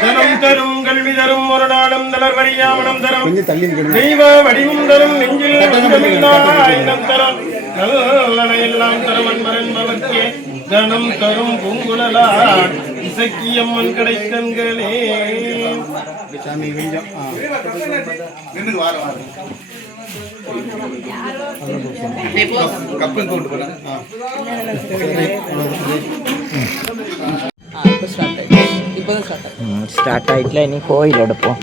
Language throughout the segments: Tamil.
தனம் தரும் கல்வி தரும் ஒரு நாளும் தளர்வறியாமனம் தரும் தெய்வ வடிவும் தரும் நெஞ்சில் வஞ்சமில்லாயினம் தரும் நல்லனையெல்லாம் தரவன் மரன்பவர்க்கே தனம் தரும் பூங்குழலார் இசக்கியம்மன் கிடைக்கண்களே. ஸ்டார்ட் ஆயிட்டுல இனி கோயில் எடுப்போம்.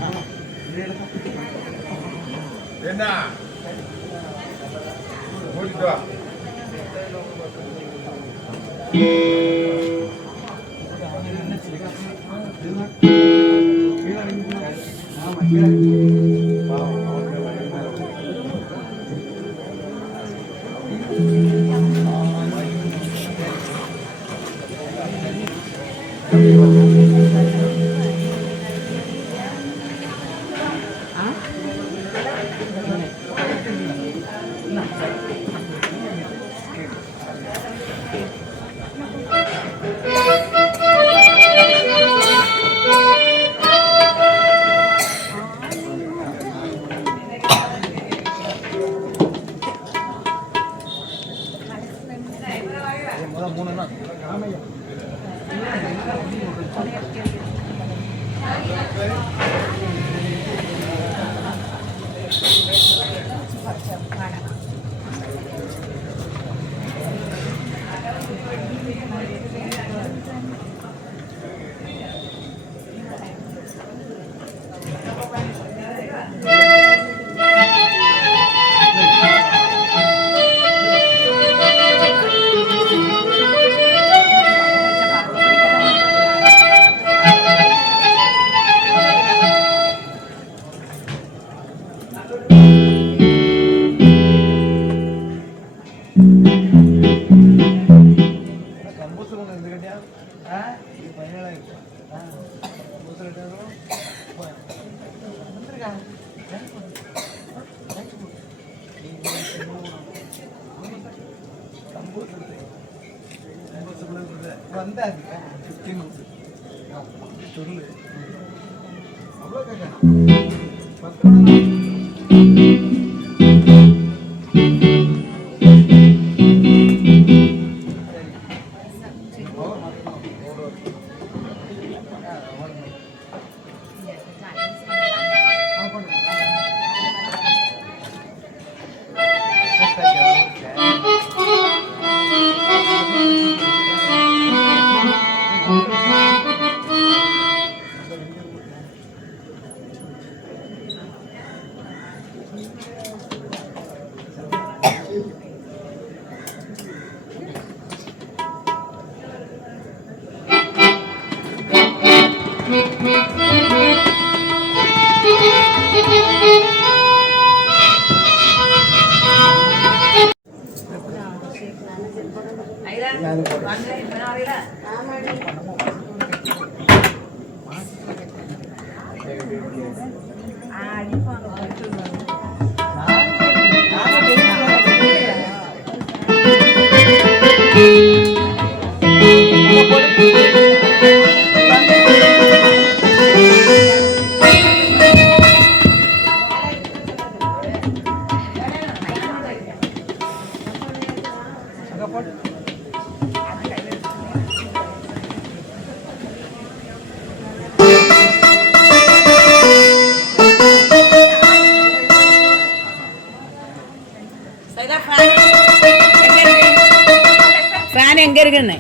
இருக்குண்ணே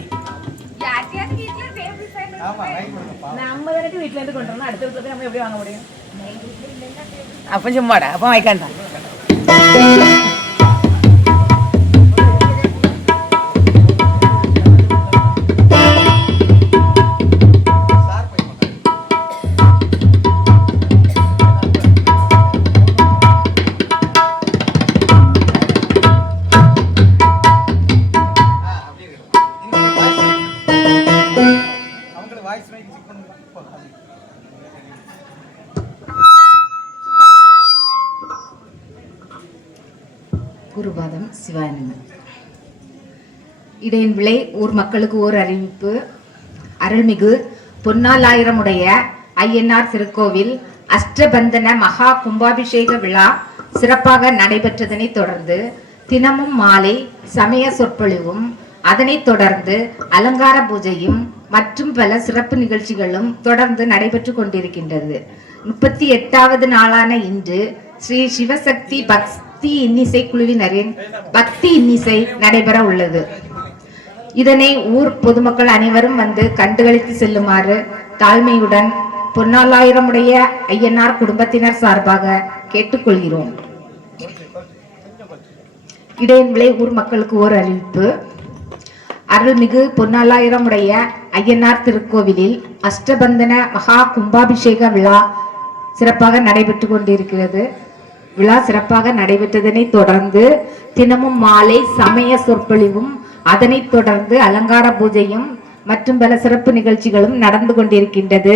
நம்ம தானே வீட்டுல இருந்து கொண்டு வரணும். அடுத்த வீட்டுல நம்ம எப்படி வாங்க முடியும்? அப்ப சும்மாடா, அப்ப வைக்காண்டாம். குருபாதம் சிவானந்தன். இடையின் விளை ஊர் மக்களுக்கு ஓர் அறிவிப்பு. அருள்மிகு பொன்னாலாயிரமுடைய ஐயனார் திருக்கோவில் அஷ்டபந்தன மகா கும்பாபிஷேக விழா சிறப்பாக நடைபெற்றதனை தொடர்ந்து தினமும் மாலை சமய சொற்பொழிவும் அதனைத் தொடர்ந்து அலங்கார பூஜையும் மற்றும் பல சிறப்பு நிகழ்ச்சிகளும் தொடர்ந்து நடைபெற்று கொண்டிருக்கின்றது. 38வது நாளான இன்று ஸ்ரீ சிவசக்தி பக்தி இன்னிசை குழுவினரின் பக்தி இன்னிசை நடைபெற உள்ளது. இதனை ஊர் பொதுமக்கள் அனைவரும் வந்து கண்டுகளித்து செல்லுமாறு தாழ்மையுடன் பொன்னாலாயிரமுடைய ஐயனார் குடும்பத்தினர் சார்பாக கேட்டுக்கொள்கிறோம். இடையின் விளை ஊர் மக்களுக்கு ஓர் அறிவிப்பு. அருள்மிகு பொன்னாலாயிரமுடைய ஐயனார் திருக்கோவிலில் அஷ்டபந்தன மகா கும்பாபிஷேக விழா சிறப்பாக நடைபெற்று கொண்டிருக்கிறது. விழா சிறப்பாக நடைபெற்றதனை தொடர்ந்து தினமும் மாலை சமய சொற்பொழிவும் அதனைத் தொடர்ந்து அலங்கார பூஜையும் மற்றும் பல சிறப்பு நிகழ்ச்சிகளும் நடந்து கொண்டிருக்கின்றது.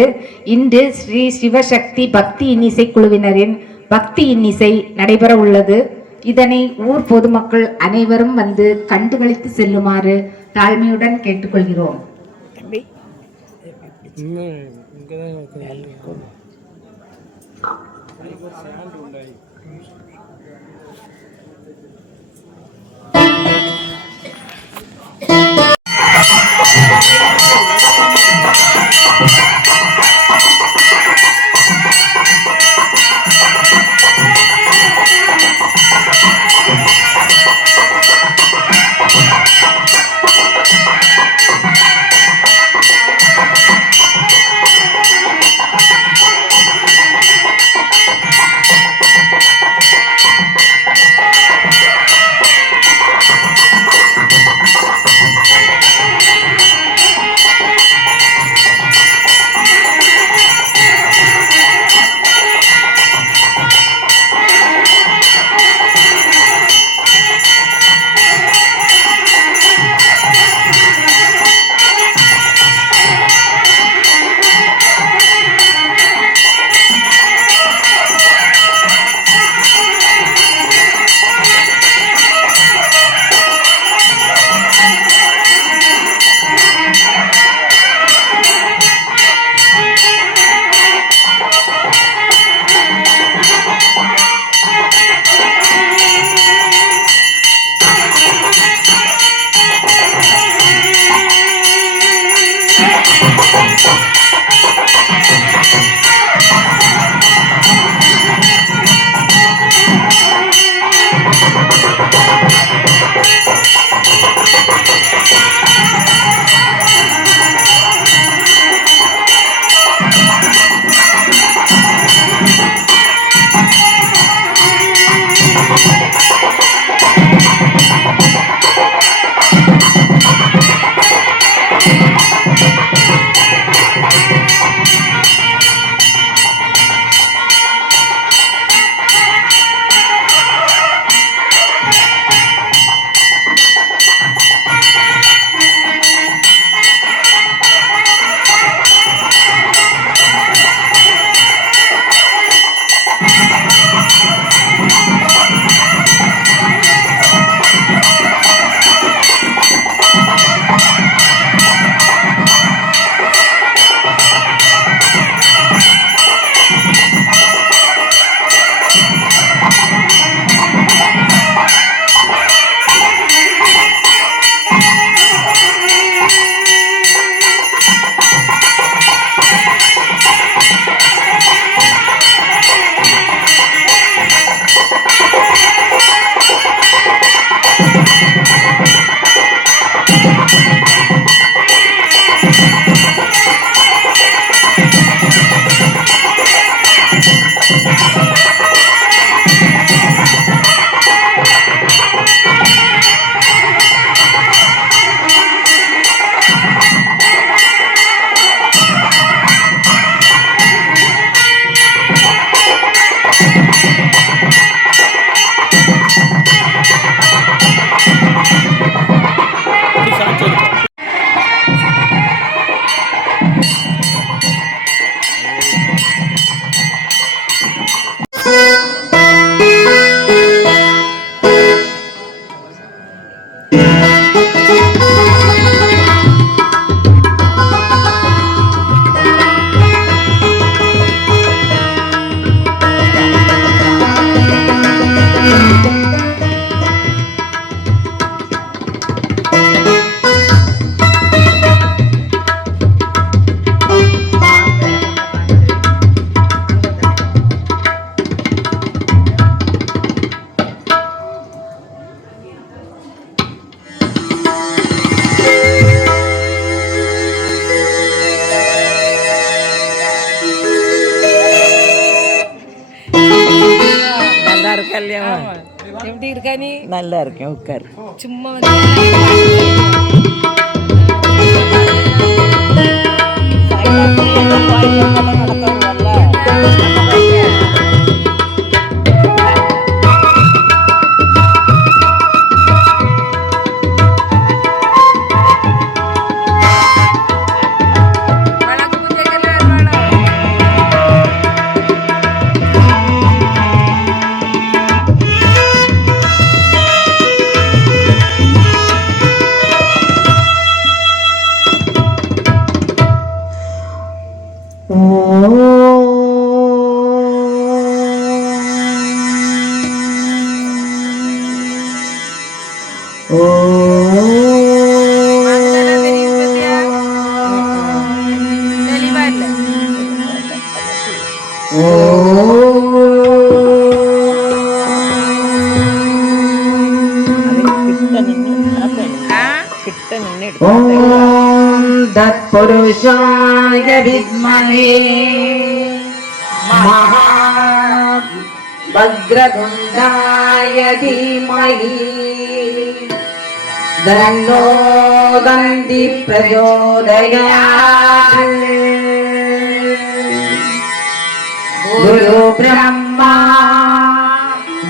இன்று ஸ்ரீ சிவசக்தி பக்தி இன்னிசை குழுவினரின் பக்தி இன்னிசை நடைபெற உள்ளது. இதனை ஊர் பொதுமக்கள் அனைவரும் வந்து கண்டுகளித்து செல்லுமாறு தாழ்மையுடன் கேட்டுக்கொள்கிறோம். எப்படி இருக்கா நீ? நல்லா இருக்கேன், உட்காரு. சும்மா तत्पुरुषाय विद्महे महावक्रतुण्डाय धीमहि तन्नो दन्ति प्रचोदयात्। गुरु ब्रह्मा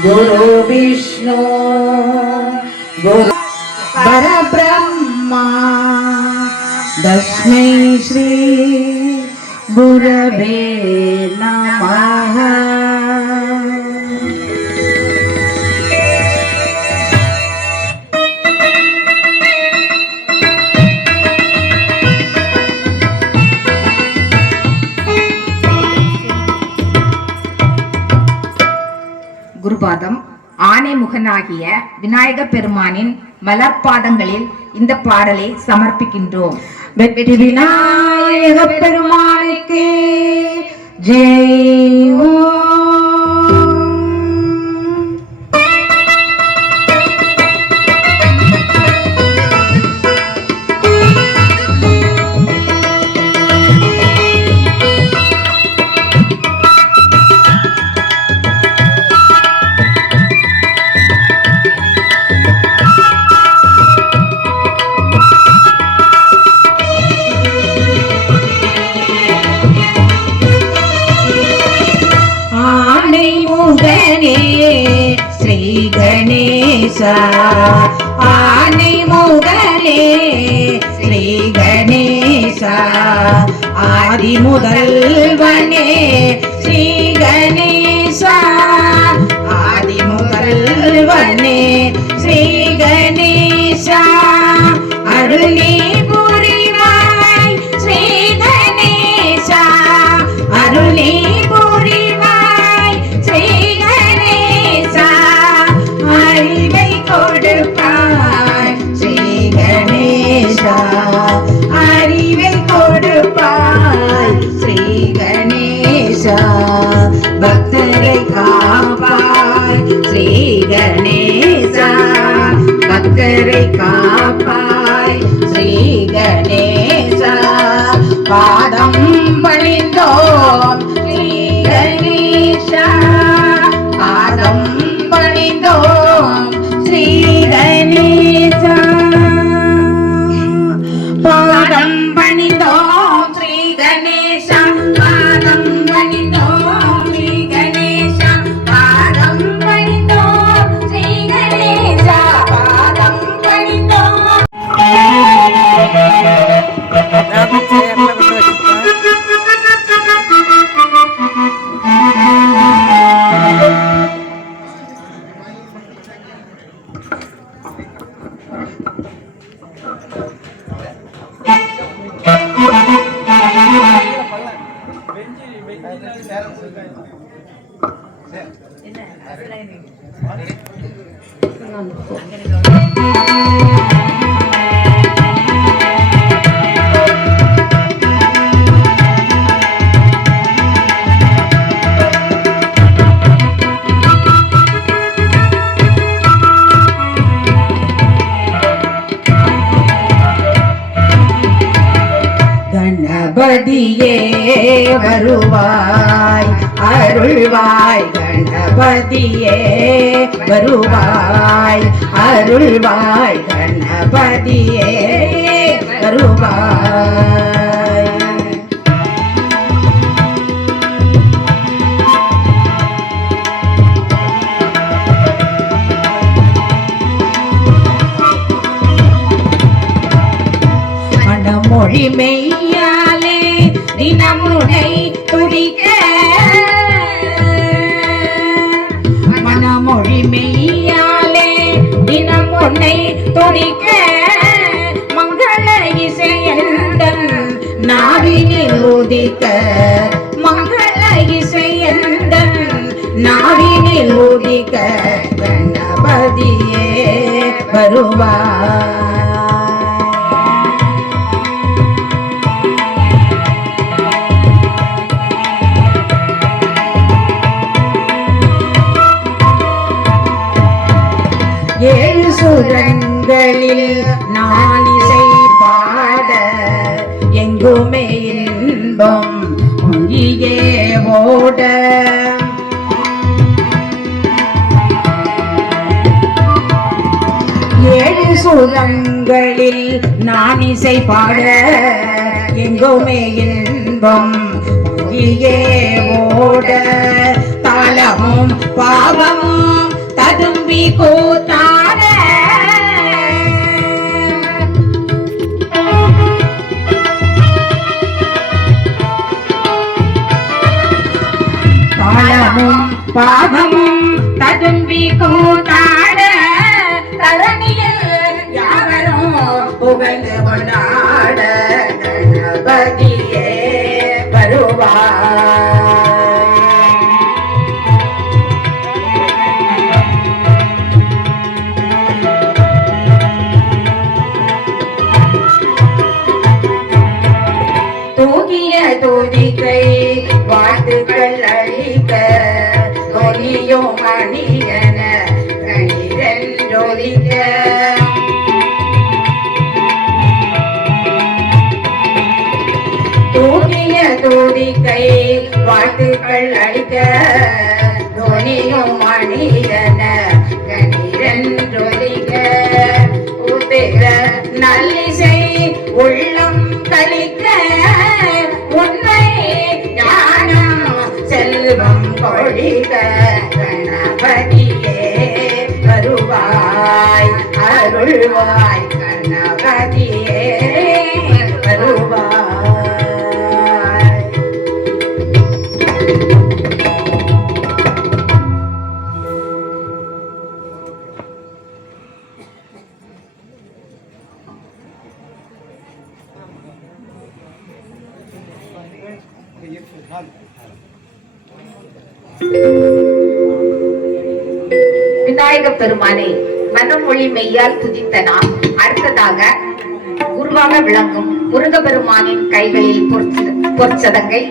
गुरु विष्णु गुरु परब्रह्मा तस्मै श्री गुरवे नमः। குருபாதம் ஆனைமுகனாகிய விநாயக பெருமானின் மலர்பாதங்களில் இந்த பாடலை சமர்ப்பிக்கின்றோம். வெற்றி விநாயக பெருமானுக்கு ஜெய் ஓம். श्री गणेश आने मुगले श्री गणेश आदि मुदल्वने श्री गणेश आदि मुदल्वने श्री गणेश अरुणी पुरिवाय श्री गणेश अरुणी அறிவை கொடுப்பாய் ஸ்ரீ கணேச பக்தரை காப்பாய் ஸ்ரீ கணேச பக்தரை காப்பாய் ஸ்ரீ கணேச பாதம் பணிந்தோம் ஸ்ரீ கணேச பாதம் பணிந்தோம் ஸ்ரீ கணேச பாதம் பணிந்தோம் ஸ்ரீ கணேச பாதம் பணிந்தோம் ஸ்ரீ கணேச பாதம் பணிந்தோம் ஸ்ரீ கணேச பாதம் பணிந்தோம். கணபதியே வருவாய் அருள்வாய் கண கணபதியே வருவாய் அருள்வாய் கணபதியே வருவாய். மனமொழி மெய்யாலே தினமுனை துதிக்க மனமொழி மெய்யாலே தினமுனை துதிக்க மங்கள இசையந்தன் நாவினில் உதிக்க மங்கள இசையந்தன் நாவினில் உதிக்க கணபதியே வருவாய். ஏழு சுரங்களில் நான் இசை பாட எங்குமே இன்பம் ஒளியே ஓட ஏழு சுரங்களில் நான் இசை பாட எங்குமே இன்பம் ஒளியே ஓட தாளமும் பாவமும் ததும்பி கூத்தாட தாளமும் பாவமும் ததும்பி கூத்தாட தரணியில் யாவரும் புகழ்ந்து கொண்டாட கணபதியே வருவாய். தூதிக்கை வாழ்த்துக்கள் அளிக்க ஒலியோ மணியன கணிதொலிக்க தூதிக்கை வாழ்த்துக்கள் அளிக்க ஒலியோ மணியன கணிதொலிக்க உத்திர நல்லிசை உள்ளம் கலிக்க உன்னை ஞானம் செல்வம் கொழிக கணபதியே வருவாய் அருள்வாய் கணபதியே வருவாய். விநாயக பெருமானை மனமொழி மெய்யால் துதித்த நாம் அடுத்ததாக குருவாக விளங்கும் முருகப்பெருமானின் கைகளில் பொற்சதங்கை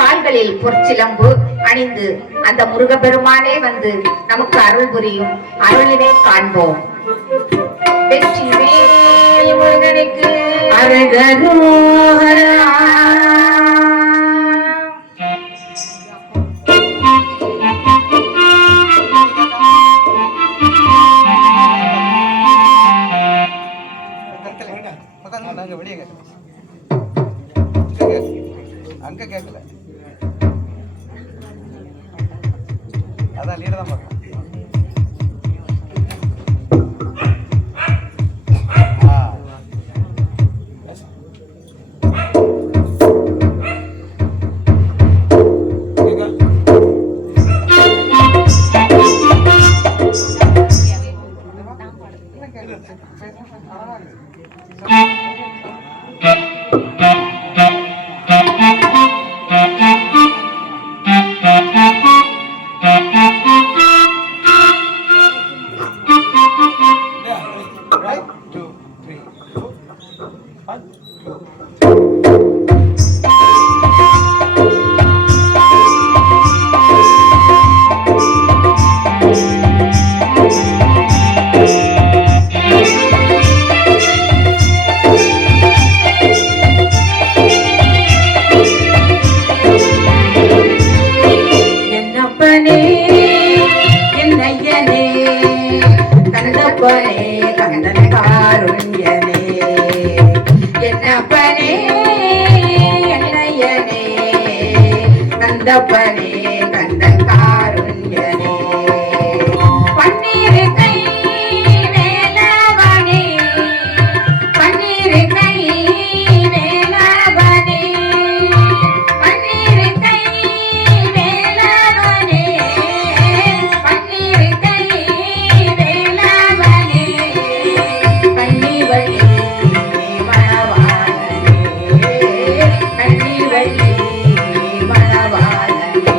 கால்களில் பொற்சிலம்பு அணிந்து அந்த முருகப்பெருமானே வந்து நமக்கு அருள் புரியும் அருளினை காண்போம். வெற்றி வேல் முருகனுக்கு அரகரோஹரா. அங்க கேட்கல அதான் லீடர் தான் பார்க்கணும். கந்தப்பனே கந்தன காருண்யனே என்னப்பனே என்னையனே கந்தப்பனே கந்தன் காருண்யனே பன்னீர் கை வேலவனே பன்னீர் கை வேலவனே பன்னீர் கை வேலவனே பன்னீர் கை வேலவனே கன்னிவழி மணவாளனே கன்னிவழி மணவாளனே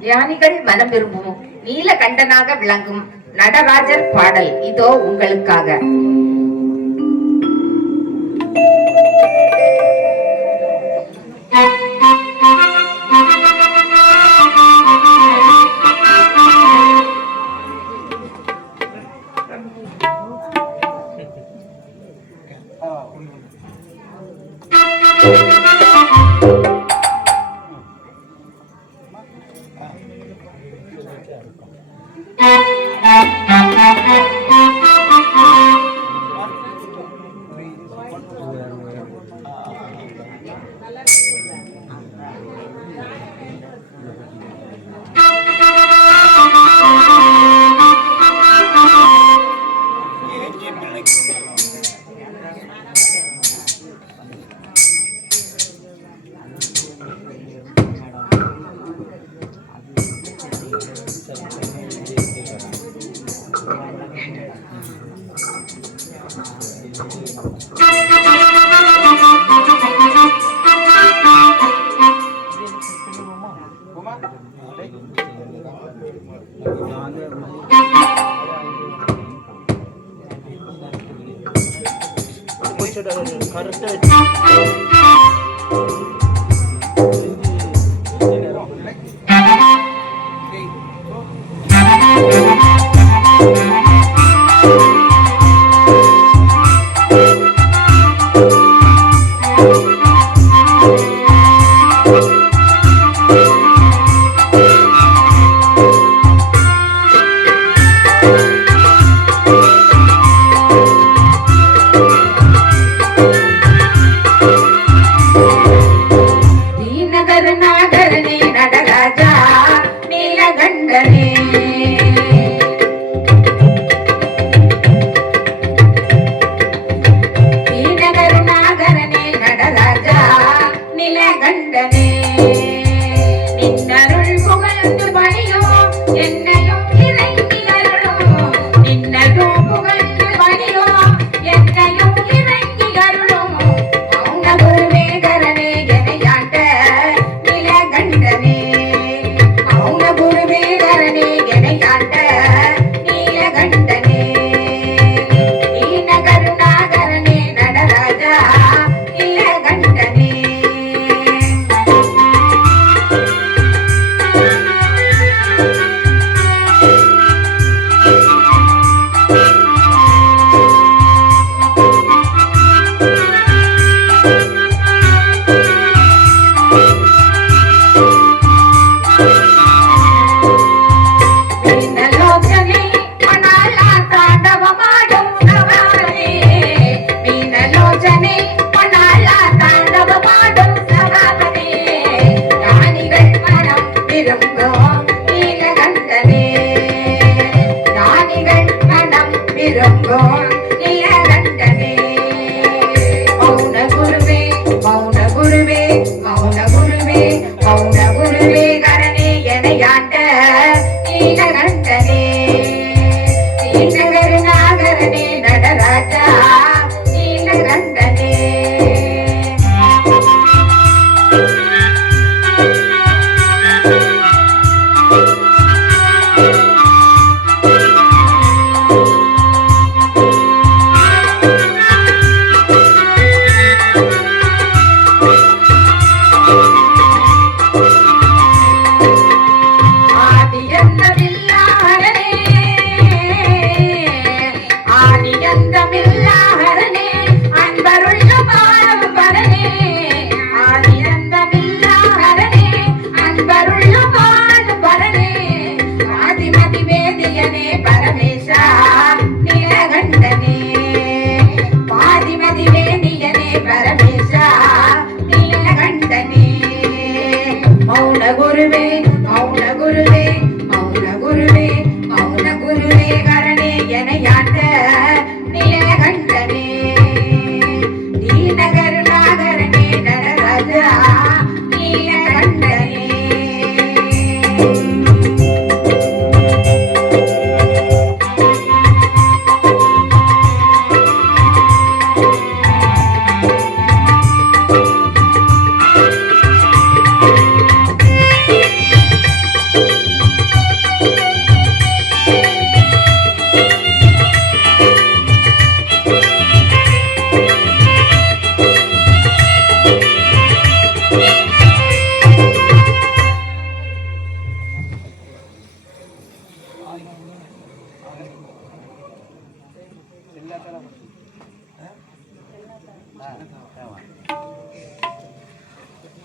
ஞானிகள் மனம் விரும்பும் நீலகண்டனாக விளங்கும் நடராஜர் பாடல் இதோ உங்களுக்காக.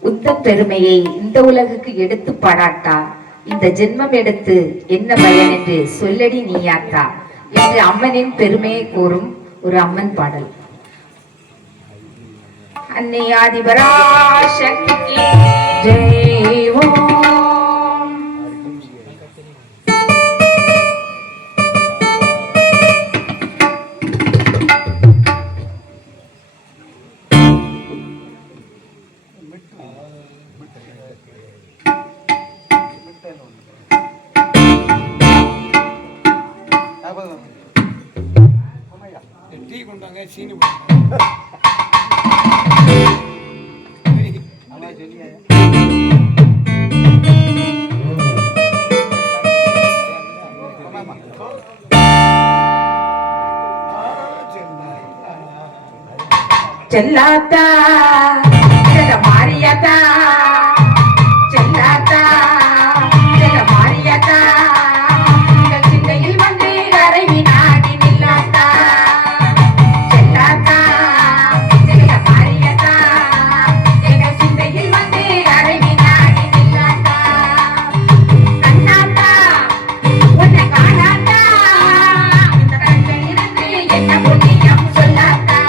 உத்த பெருமையை இந்த உலகுக்கு எடுத்து பாராட்டா இந்த ஜென்மம் எடுத்து என்ன பயன் என்று சொல்லடி நீயாத்தா என்று அம்மனின் பெருமையை கூறும் ஒரு அம்மன் பாடல். அன்னை ஆதிபராசக்திக்கு ஜெய் ஓம். டீ கொண்டாங்க சீனி செல்லாத்தா மாரியாத்தா செல்லாத்தா மாரியாத்தா சிந்தையில் வந்து அரைவி நாடி நில்லாத்தா செல்லாத்தா மாரியாத்தா எங்க சிந்தையில் வந்து அரைவி நாடி நில்லாத்தா கண்ணாத்தா உன்னை காணாத்தா இந்த கண்கள் இருந்து என்ன புண்ணியம் சொல்லாத்தா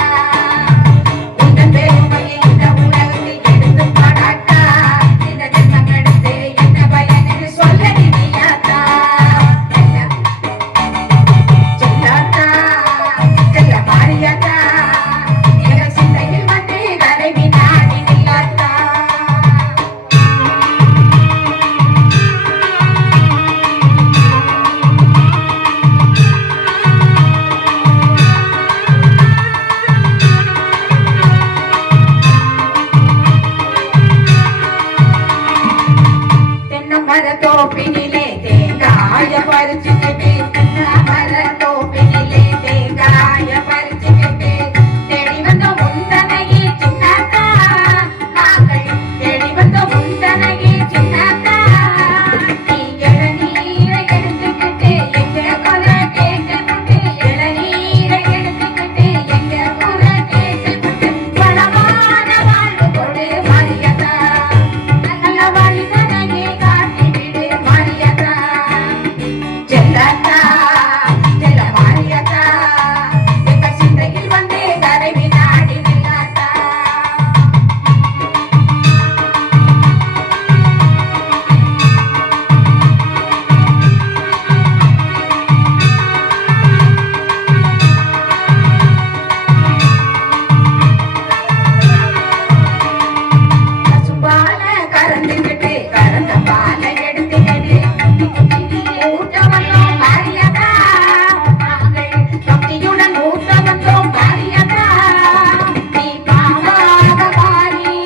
தோப்பினிலே தேங்காய பறிச்சுக்கிட்டு தோப்பினிலே தேங்காய பறிச்சுக்கிட்டு தேடி வந்த முந்தனையே சின்னத்தா நாங்கள் தேடி வந்த முந்தனையே சின்னத்தா நீ இளநீரை எடுத்துக்கிட்டு எங்க கொலை கேட்டுக்கிட்டு இளநீரை எடுத்துக்கிட்டு எங்க கொலை கேட்டுக்கிட்டு பலமான வாழ்வு கொடு மாரியதா நல்ல வழி தனையே காட்டி விடு மாரியதா செல்லாத்தா செல்ல மாரியதா எங்க சிந்தையில் வந்து கரைவி நாடி நில்லாத்தா பசும்பால கறந்துக்கிட்டு கறந்த பாலை எடுத்துக்கிட்டு ஊட்ட வந்தோம் மாரியதா நாங்கள் பக்தியுடன் ஊட்ட வந்தோம் மாரியதா நீ பாவாக மாறி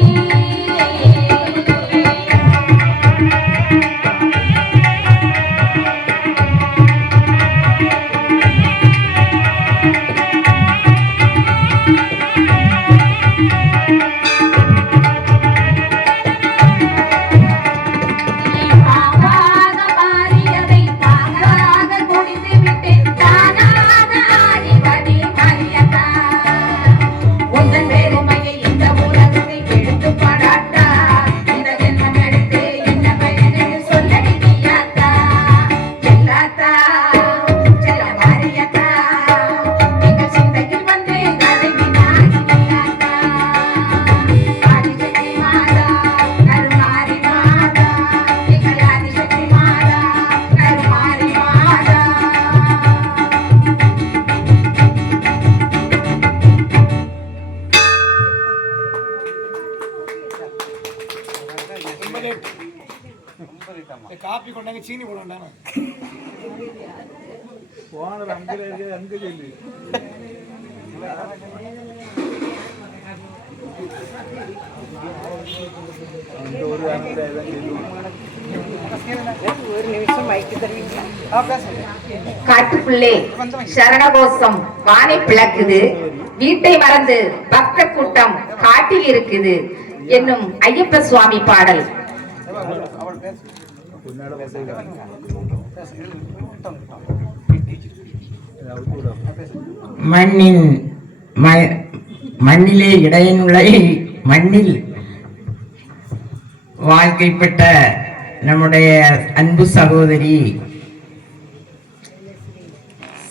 பாவாக மாறியதை பாகாக குடித்து விட்டு தானாக ஆடிபடி மாரியதா உந்தன் பெருமையை இந்த உலகத்தை எடுத்து பாடாட்டா இந்த ஜென்மம் எடுத்து என்ன பயன் என்று சொல்லடி நீயாத்தா செல்லாத்தா செல்ல மாரியத்தா எங்கள் சிந்தையில் வந்து கரைவி நாடி நில்லாத்தா ஆதிசக்தி மாதா கருமாரி மாதா எங்கள் ஆதிசக்தி மாதா கருமாரி மாதா காப்பி கொண்டாங்க சீனி போட வேண்டாம் போன அங்கே சொல்லி காட்டுக்குள்ளே சரணகோஷம் வானை பிளக்குது வீட்டை மறந்து பக்த கூட்டம் காட்டில் இருக்குது என்னும் ஐயப்ப சுவாமி பாடல். மண்ணின் மண்ணிலே இடையனுளை மண்ணில் வாழ்க்கைப்பட்ட நம்முடைய அன்பு சகோதரி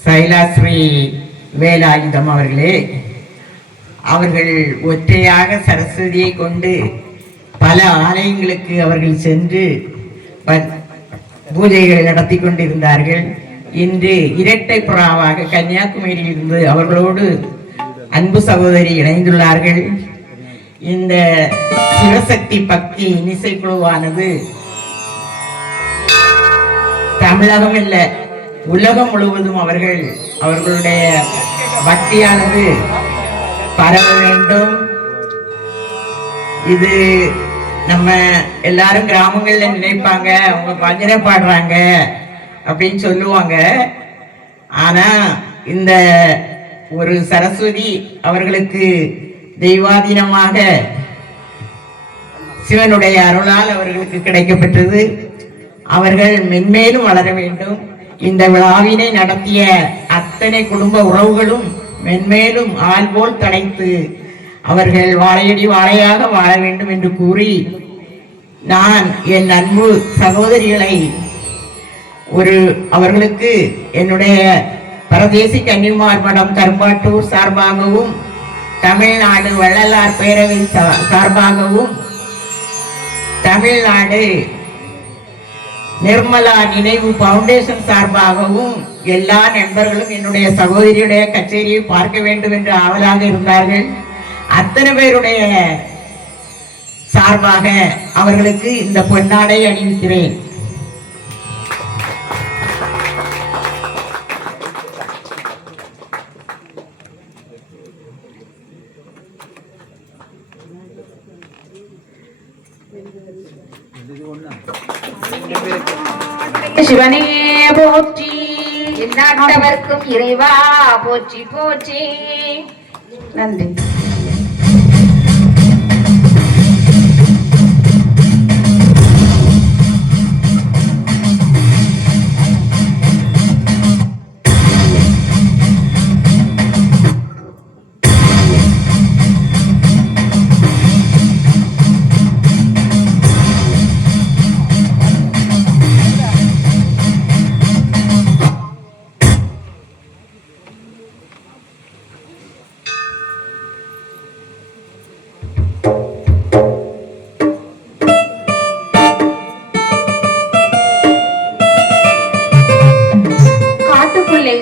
சைலாஸ்ரீ வேலாயுதம் அவர்களே, அவர்கள் ஒற்றையாக சரஸ்வதியை கொண்டு பல ஆலயங்களுக்கு அவர்கள் சென்று பூஜைகளை நடத்தி கொண்டிருந்தார்கள். இன்று இரட்டை புறாவாக கன்னியாகுமரியில் இருந்து அவர்களோடு அன்பு சகோதரி இணைந்துள்ளார்கள். இந்த சிவசக்தி பக்தி இசைக்குழுவானது தமிழகம் இல்ல உலகம் முழுவதும் அவர்களுடைய பக்தியானது பரவ வேண்டும். இது நம்ம எல்லாரும் கிராமங்கள்ல நினைப்பாங்க, அவங்க பஜனை பாடுறாங்க அப்படின்னு சொல்லுவாங்க. ஆனா இந்த ஒரு சரஸ்வதி அவர்களுக்கு தெய்வாதீனமாக சிவனுடைய அருளால் அவர்களுக்கு கிடைக்கப்பெற்றது. அவர்கள் மென்மேலும் வளர வேண்டும். இந்த விழாவினை நடத்திய அத்தனை குடும்ப உறவுகளும் மென்மேலும் ஆள் போல் தடைத்து அவர்கள் வாழையடி வாழையாக வாழ வேண்டும் என்று கூறி, நான் என் அன்பு சகோதரிகளை அவர்களுக்கு என்னுடைய பரதேசி கன்னிமார் மடம் கரும்பாட்டூர் சார்பாகவும் தமிழ்நாடு வள்ளலார் பேரவை சார்பாகவும் தமிழ்நாடு நிர்மலா நினைவு பவுண்டேஷன் சார்பாகவும் எல்லா நண்பர்களும் என்னுடைய சகோதரியுடைய கச்சேரியை பார்க்க வேண்டும் என்று ஆவலாக இருந்தார்கள். அத்தனை பேருடைய சார்பாக அவர்களுக்கு இந்த பொன்னாடை அணிவிக்கிறேன். சிவனே போற்றி, எந்நாட்டவர்க்கும் இறைவா போற்றி போற்றி. நன்றி.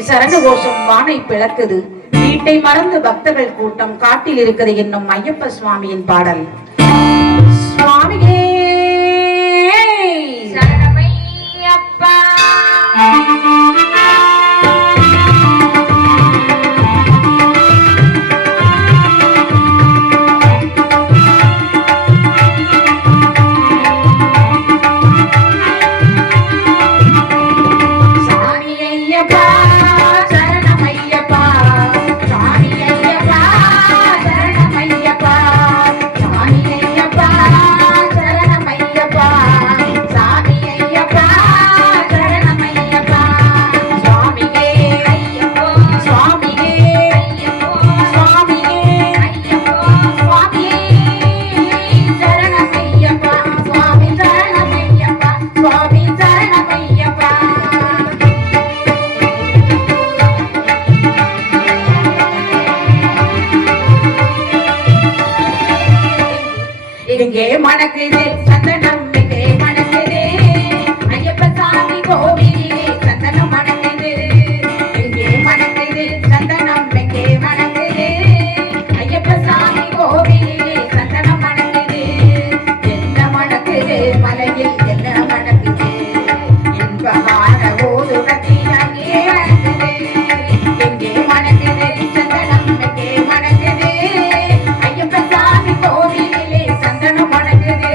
சரண கோஷம் வானை பிளக்குது, வீட்டை மறந்து பக்தர்கள் கூட்டம் காட்டில் இருக்குது என்னும் ஐயப்ப சுவாமியின் பாடல். சுவாமியே சரணமையப்பா. இங்கே மணக்குது சந்தனம், இங்கே மணக்குது ஐயப்ப சாமி கோவிலே சந்தனம் மணக்குது. இங்கே மணக்குது சந்தனம், இங்கே மணக்குது ஐயப்ப சாமி கோவிலே சந்தனம் மணக்குது. என்ன மணக்குது மலையில் என்ன மணக்குது, இன்பமான ஓதுடத்தில் அங்கே மணக்குது. இங்கே மணக்குது சந்தனம், இங்கே மணக்குது ஐயப்ப சாமி கோவிலே சந்தனம் மணக்குது.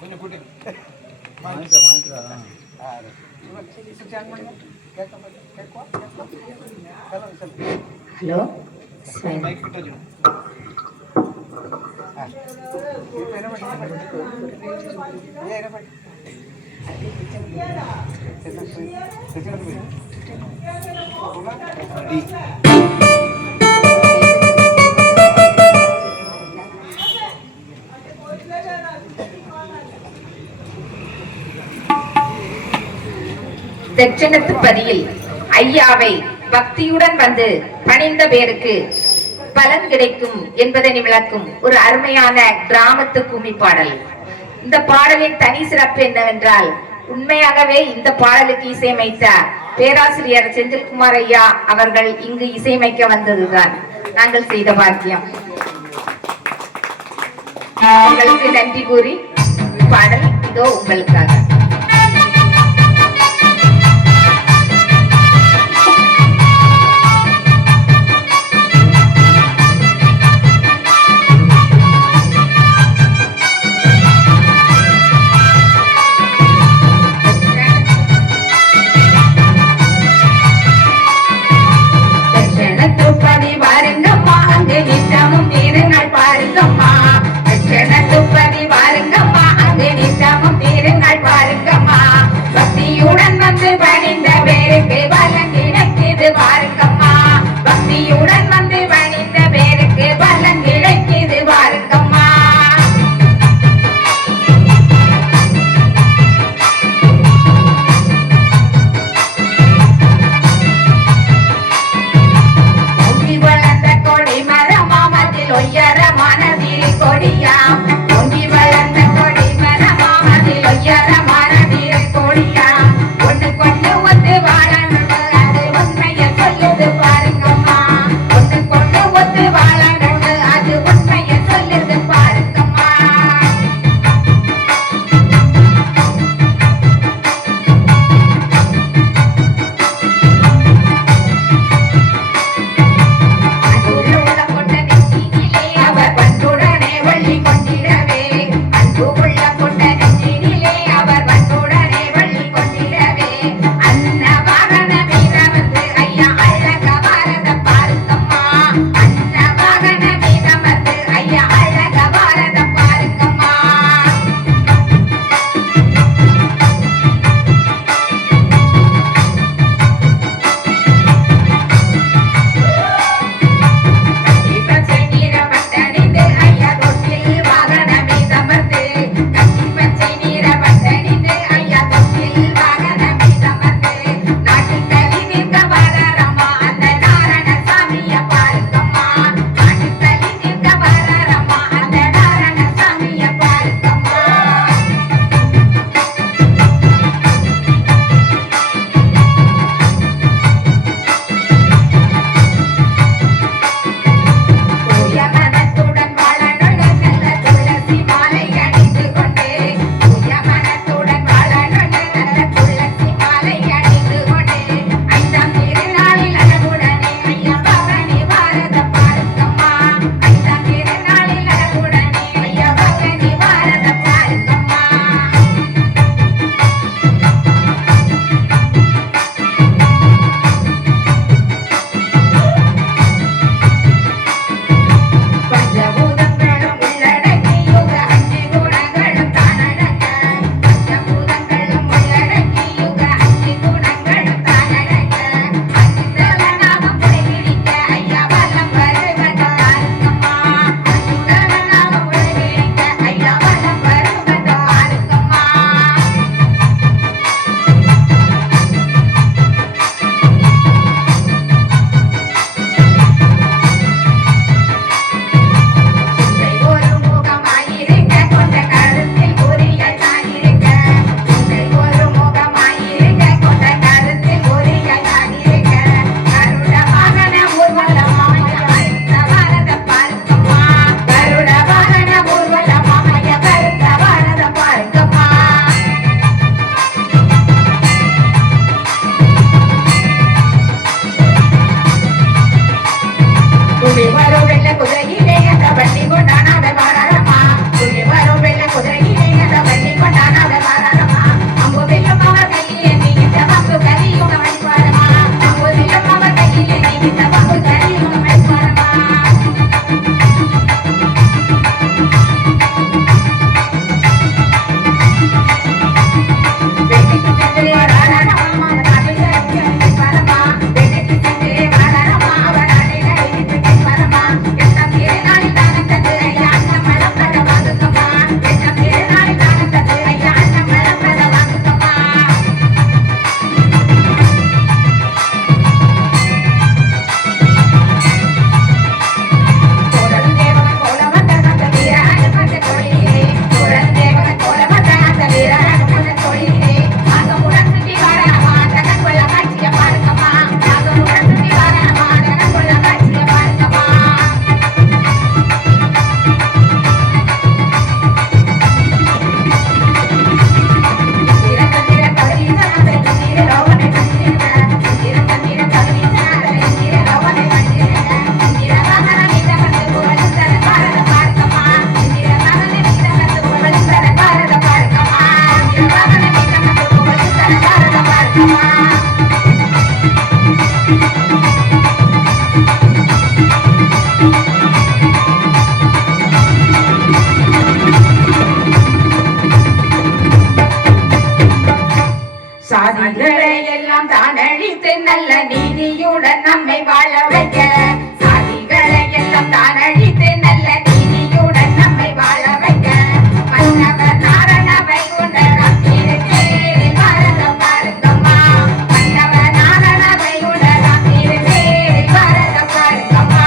கொஞ்சம் கூட்டி ஹலோ மைக் கிட்ட வச்சு தெச்சனத்து பதியில் ஐயாவை பக்தியுடன் வந்து பணிந்த பேருக்கு பலன் கிடைக்கும் என்பதனை விளக்கும் ஒரு அருமையான கிராமத்து கும்மி பாடல். இந்த பாடலின் தனி சிறப்பு என்னவென்றால், உண்மையாகவே இந்த பாடலுக்கு இசையமைத்த பேராசிரியர் செந்தில்குமார் ஐயா அவர்கள் இங்கு இசையமைக்க வந்ததுதான் நாங்கள் செய்த பாக்கியம். அவர்களுக்கு நன்றி கூறி பாடல் இதோ உங்களுக்காக. கொடியா நல்ல நீதியுடன் நம்மை வாழ வைக்க சாதிகளை எல்லாம் தான் அழித்து நல்ல நீதியுடன் நம்மை வாழ வைக்க மன்னவர் நாரணவை உணராம் திருத்தேரில் பாரதம் பாருங்கம்மா மன்னவர் நாரணவை உணராம் திருத்தேரில் பாரதம் பாருங்கம்மா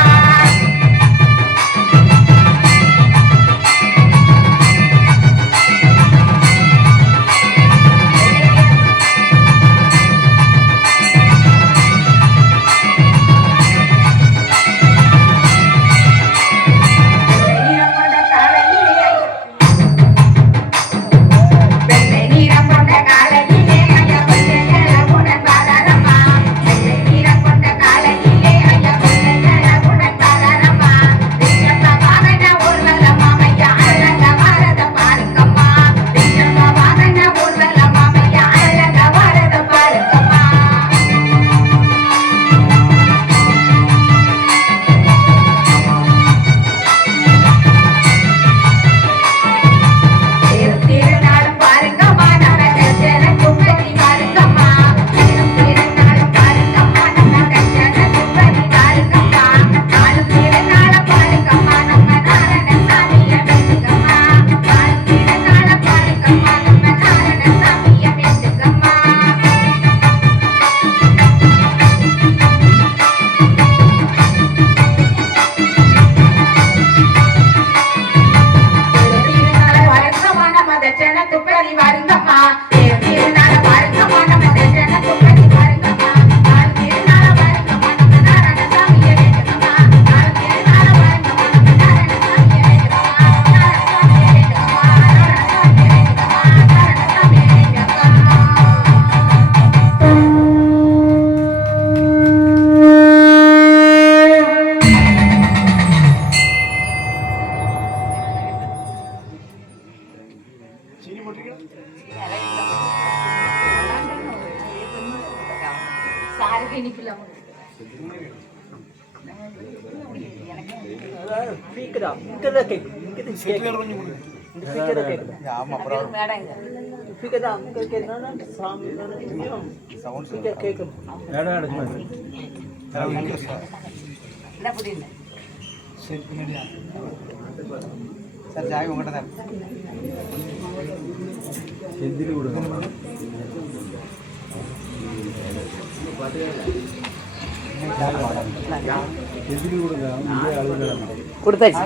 సార్ జాయి ఒకటే கொடுத்தாச்சு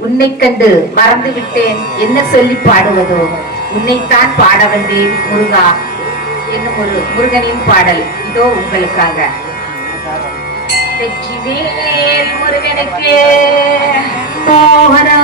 உன்னை கண்டு மறந்து விட்டேன் என்ன சொல்லி பாடுவதோ உன்னைத்தான் பாட வந்தேன் முருகா என்னும் ஒரு முருகனின் பாடல் இதோ உங்களுக்காக. வெற்றிவேல் முருகனுக்கு மோகனா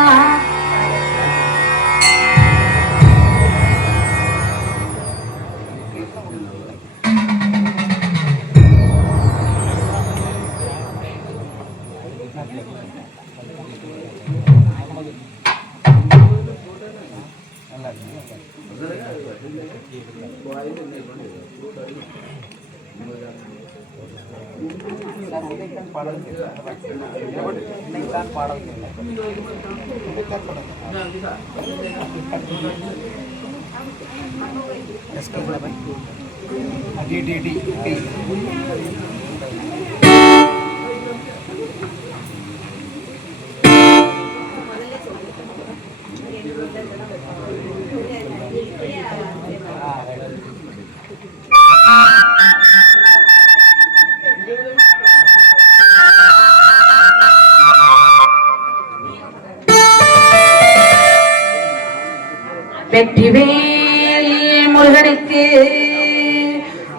வெற்றிவேல் முருகனுக்கு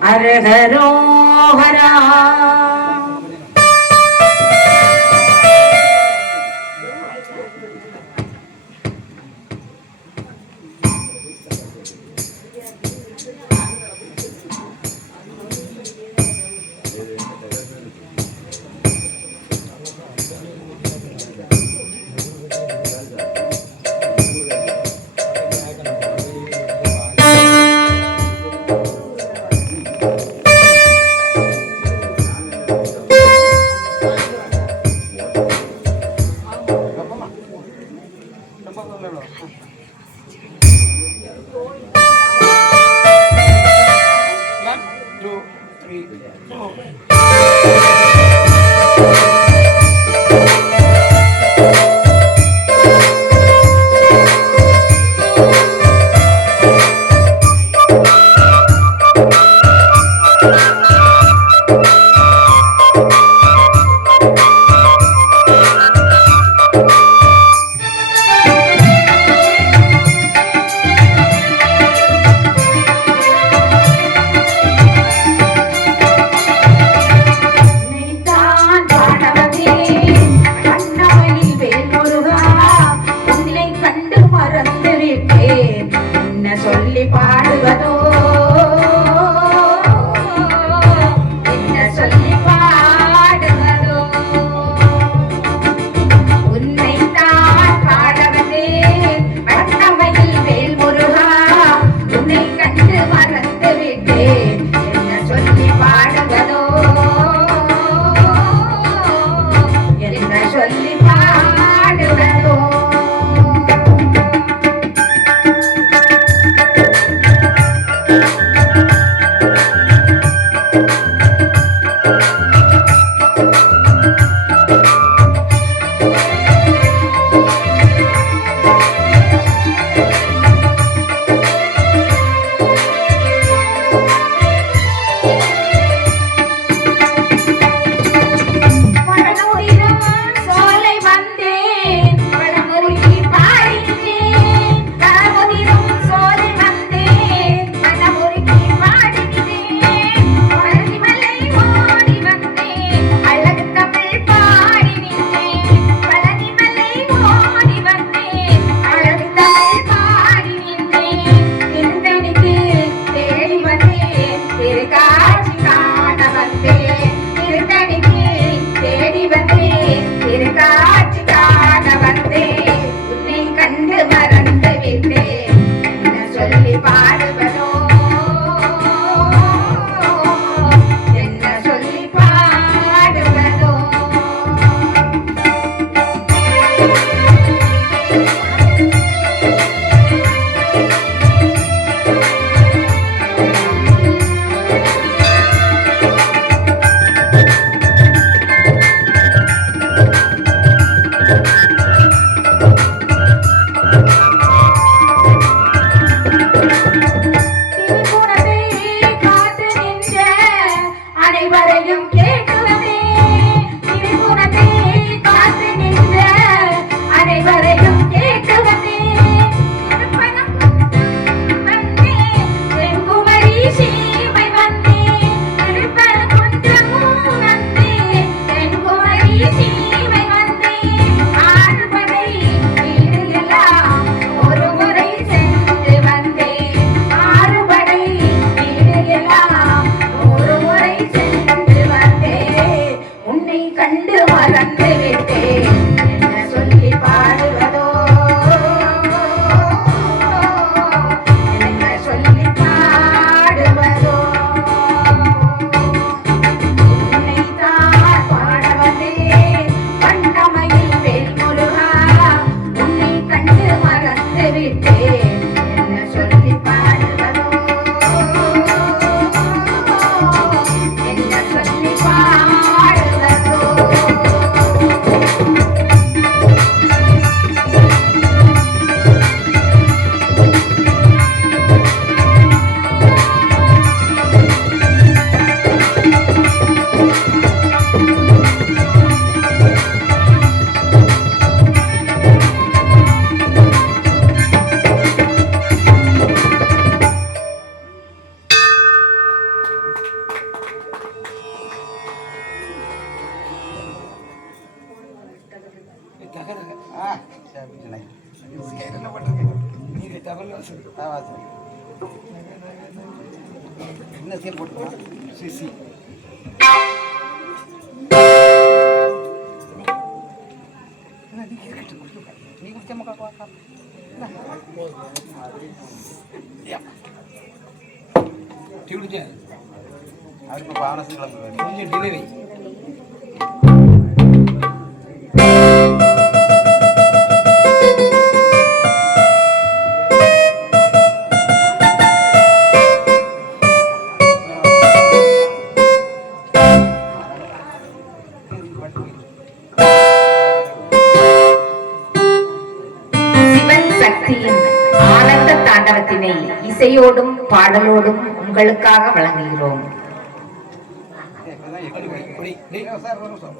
அரகரோஹரா. அனைவரையும் கேட்குவதே திரிபுரத்தை காத்து நின்ற அனைவரையும் கேட்குவதே வந்தே தென்குமரி சீமை வந்தே திருப்பரங்குன்றமும் வந்தே தென்குமரி சீமை வந்தே ஆறுபடை வீடு எல்லாம் ஒரு முறை சென்று வந்தே ஆறுபடை வீடு எல்லாம் ஒரு முறை சென்று வந்தே உன்னை கண்டு மறந்து விட்டேன் என்ன சொல்லி பாடுவதோ என்ன சொல்லி பாடுவதோ உன்னைத்தான் பாட வந்தேன் வண்ணமயில் வேல்முருகா உன்னை கண்டு மறந்து விட்டேன் என்ன சொல்லி பாடுவதோ என்ன சொல்லி பாடுவதோ என்ன பண்றது நீங்க தகவல் என்ன சீல் போட்டுருக்கோம் சிசி நீ குடிச்ச மக்கள் டியூடிச்சேன் அதுக்கு பாவனசி கிளம்புவேன் கொஞ்சம் டிலே சிவன் சக்தியின் ஆனந்த தாண்டவத்தினை இசையோடும் பாடலோடும் உங்களுக்காக வழங்குகிறோம். சார் வரும் சார்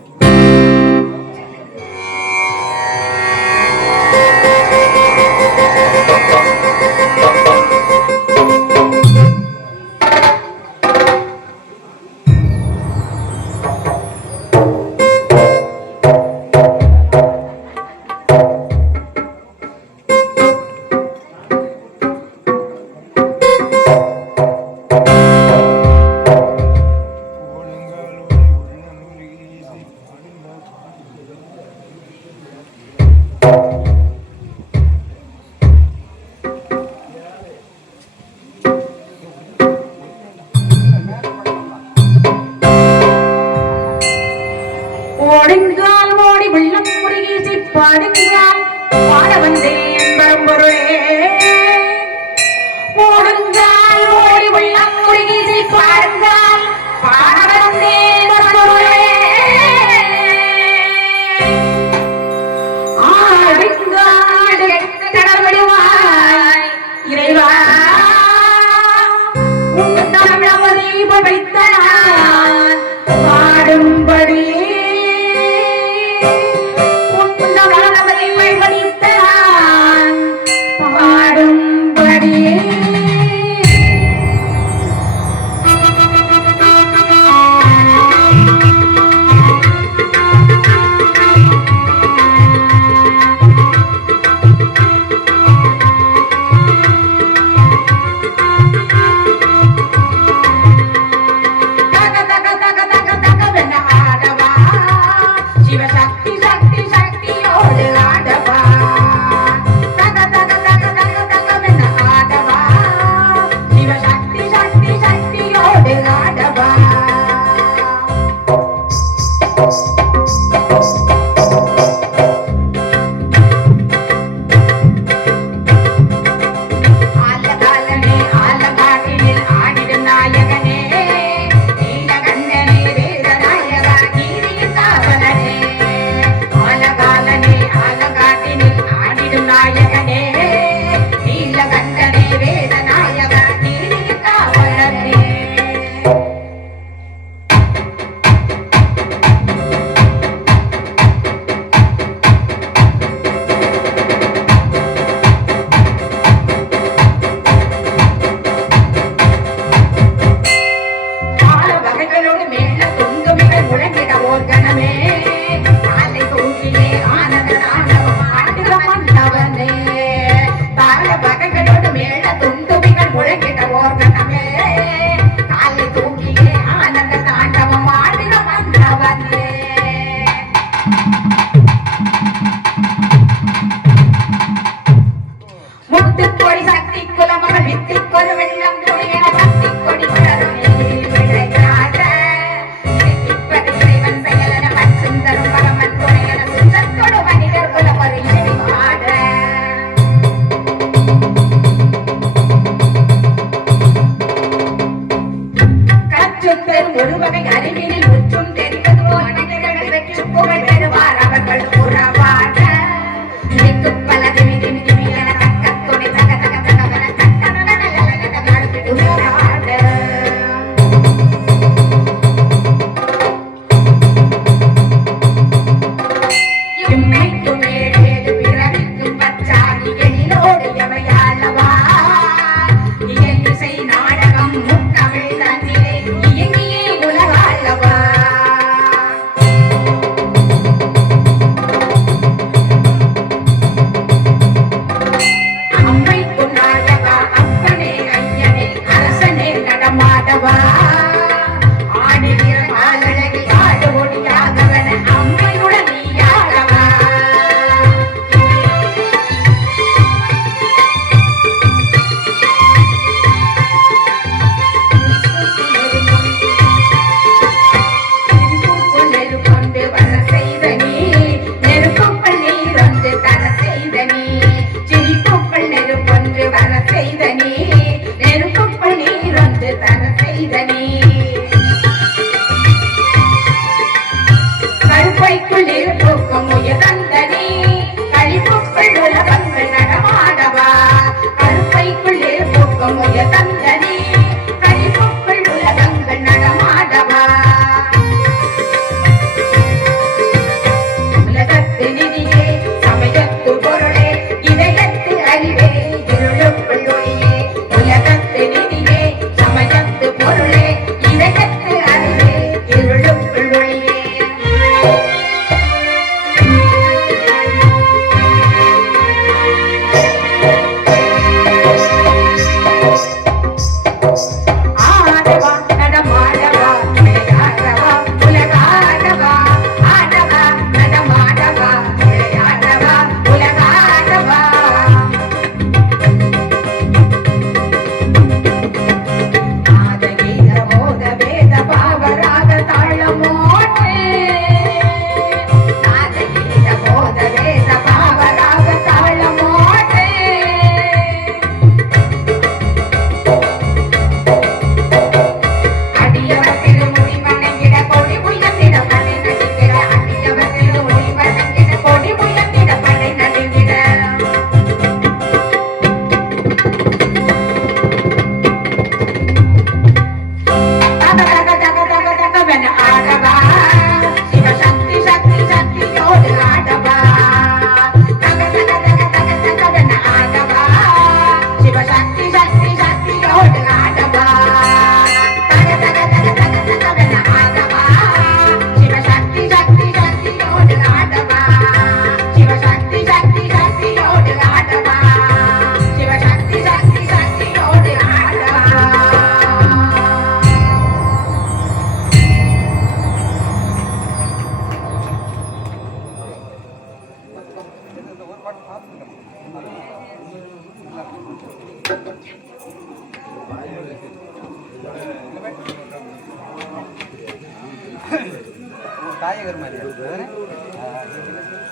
தாயகர் மாதிரி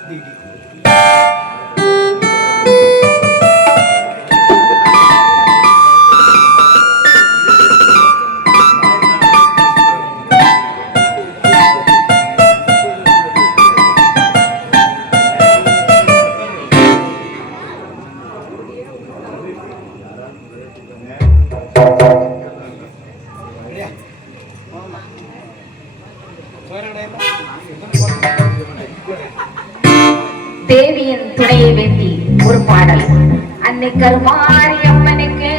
டி தேவியின் துணையை வேண்டி ஒரு பாடல். அன்னை கருமாரி அம்மனுக்கு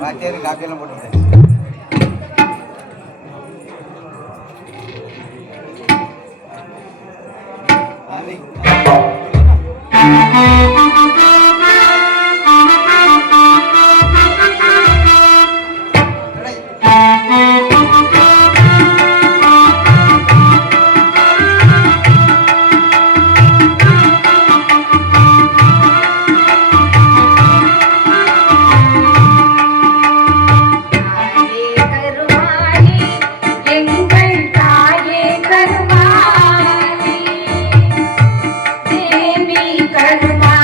வாத்தியாரு காப்பியெல்லாம் போட்டு கருமா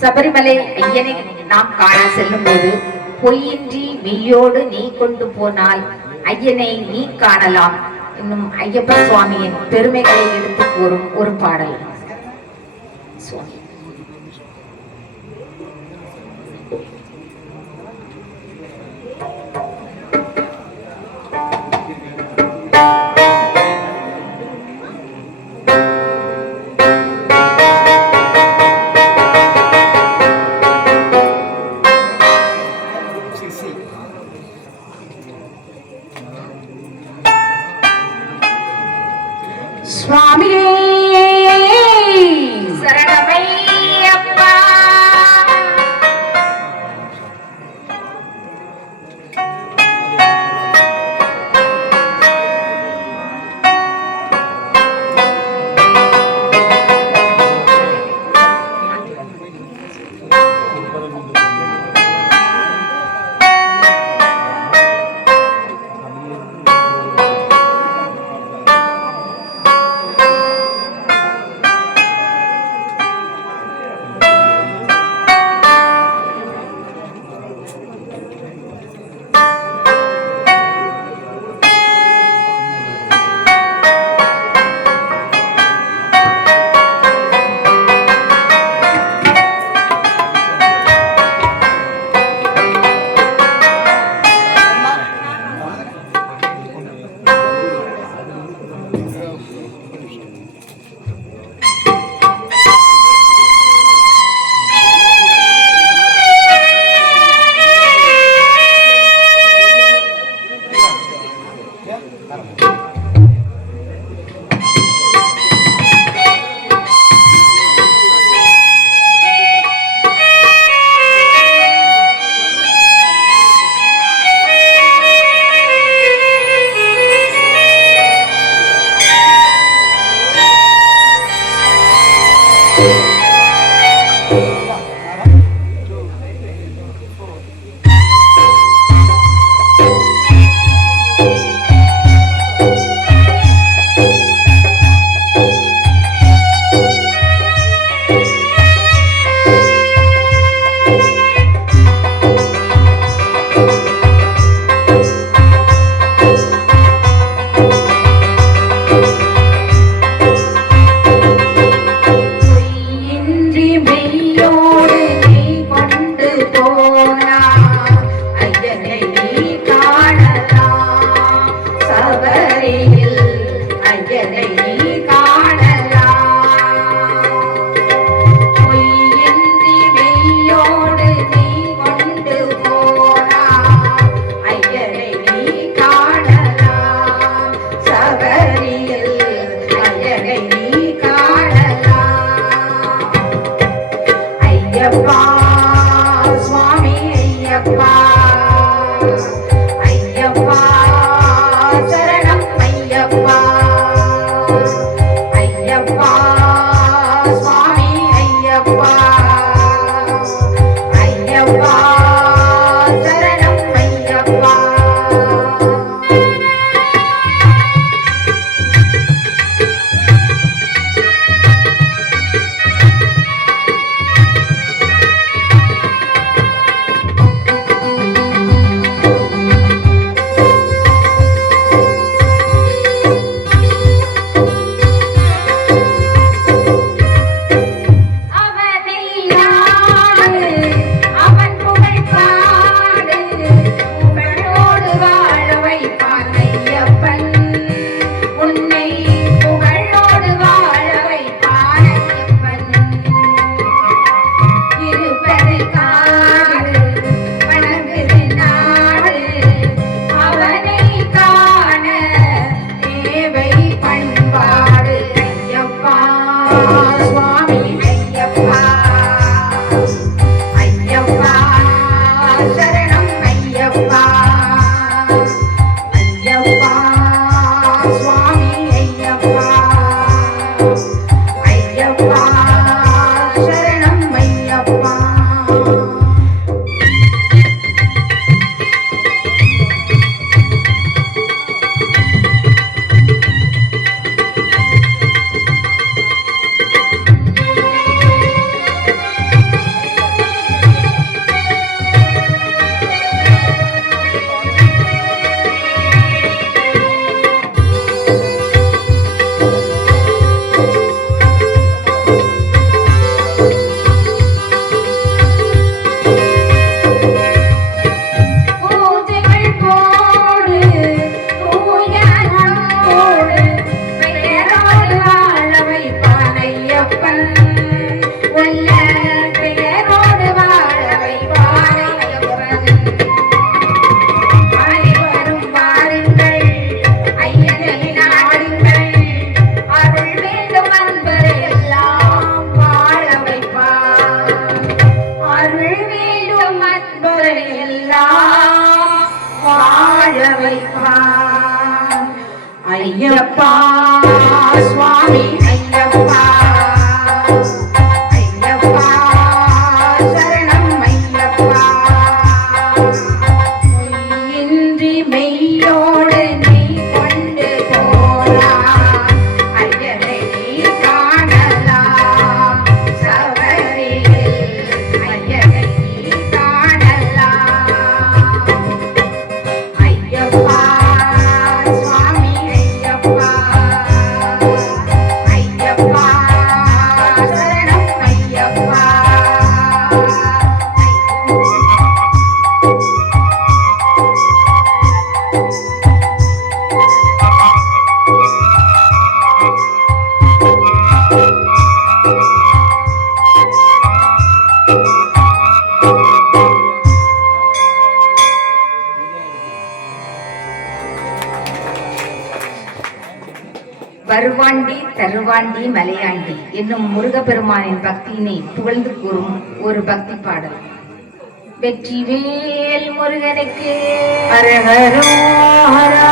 சபரிமலை ஐயனை நாம் காண செல்லும் போது பொய்யின்றி மெய்யோடு நீ கொண்டு போனால் ஐயனை நீ காணலாம் என்னும் ஐயப்ப சுவாமியின் பெருமைகளை எடுத்து கூறும் ஒரு பாடல். சுவாமி சுவாமியே சரணமை ஐயப்பா சுவாமி ஐயப்பா ஐயப்பா சரணம் ஐயப்பா பொய்யின்றி மெய்யோடு நீ கொண்டு போனாய் ஐயனை நீ காணலாம் சபரியில் ஐயனை நீ காணலாம் ஐயப்பா சுவாமி ஐயப்பா ஐயப்பா சரணம் ஐயப்பா வருவாண்டி தருவாண்டி மலையாண்டி என்னும் முருகப்பெருமானின் பக்தியினை புகழ்ந்து கூறும் ஒரு பக்தி பாடல். வெற்றிவேல் முருகனுக்கு ஹரஹரோஹரா.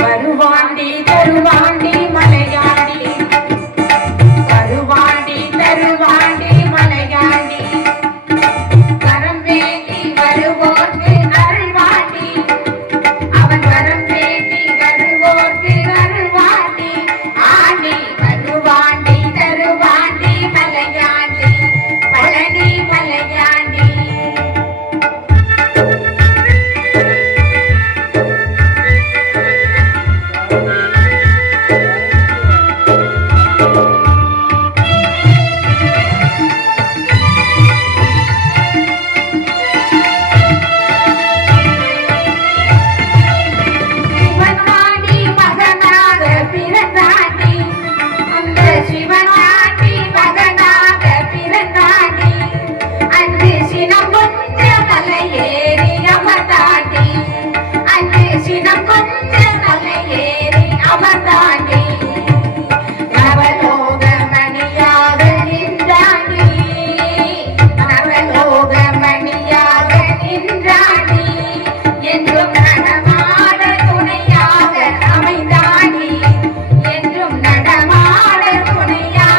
வருவாண்டி தருவாண்டி மலையாண்டி வருவாண்டி தருவாண்டி மலையாண்டி வரம் வேண்டி வருவோர்க்கு அருள்வாண்டி அவன் வரம் வேண்டி வருவோர்க்கு அருள்வாண்டி ஆண்டி வருவாண்டி தருவாண்டி மலையாண்டி பழனி மலையாண்டி சிவனாண்டி மகனாக பிறந்தாண்டி அந்த சிவனாண்டி மகனாக பிறந்தாண்டி அன்று சினம் கொஞ்ச மலையேறி அமர்ந்தாண்டி அன்று சினம் கொஞ்ச மலையேறி அமர்ந்தாண்டி நவலோக மணியாக நின்றாண்டி நவலோக மணியாக நின்றாண்டி என்றும் நடமாட துணையாக அமைந்தாண்டி என்றும் நடமாட துணையாக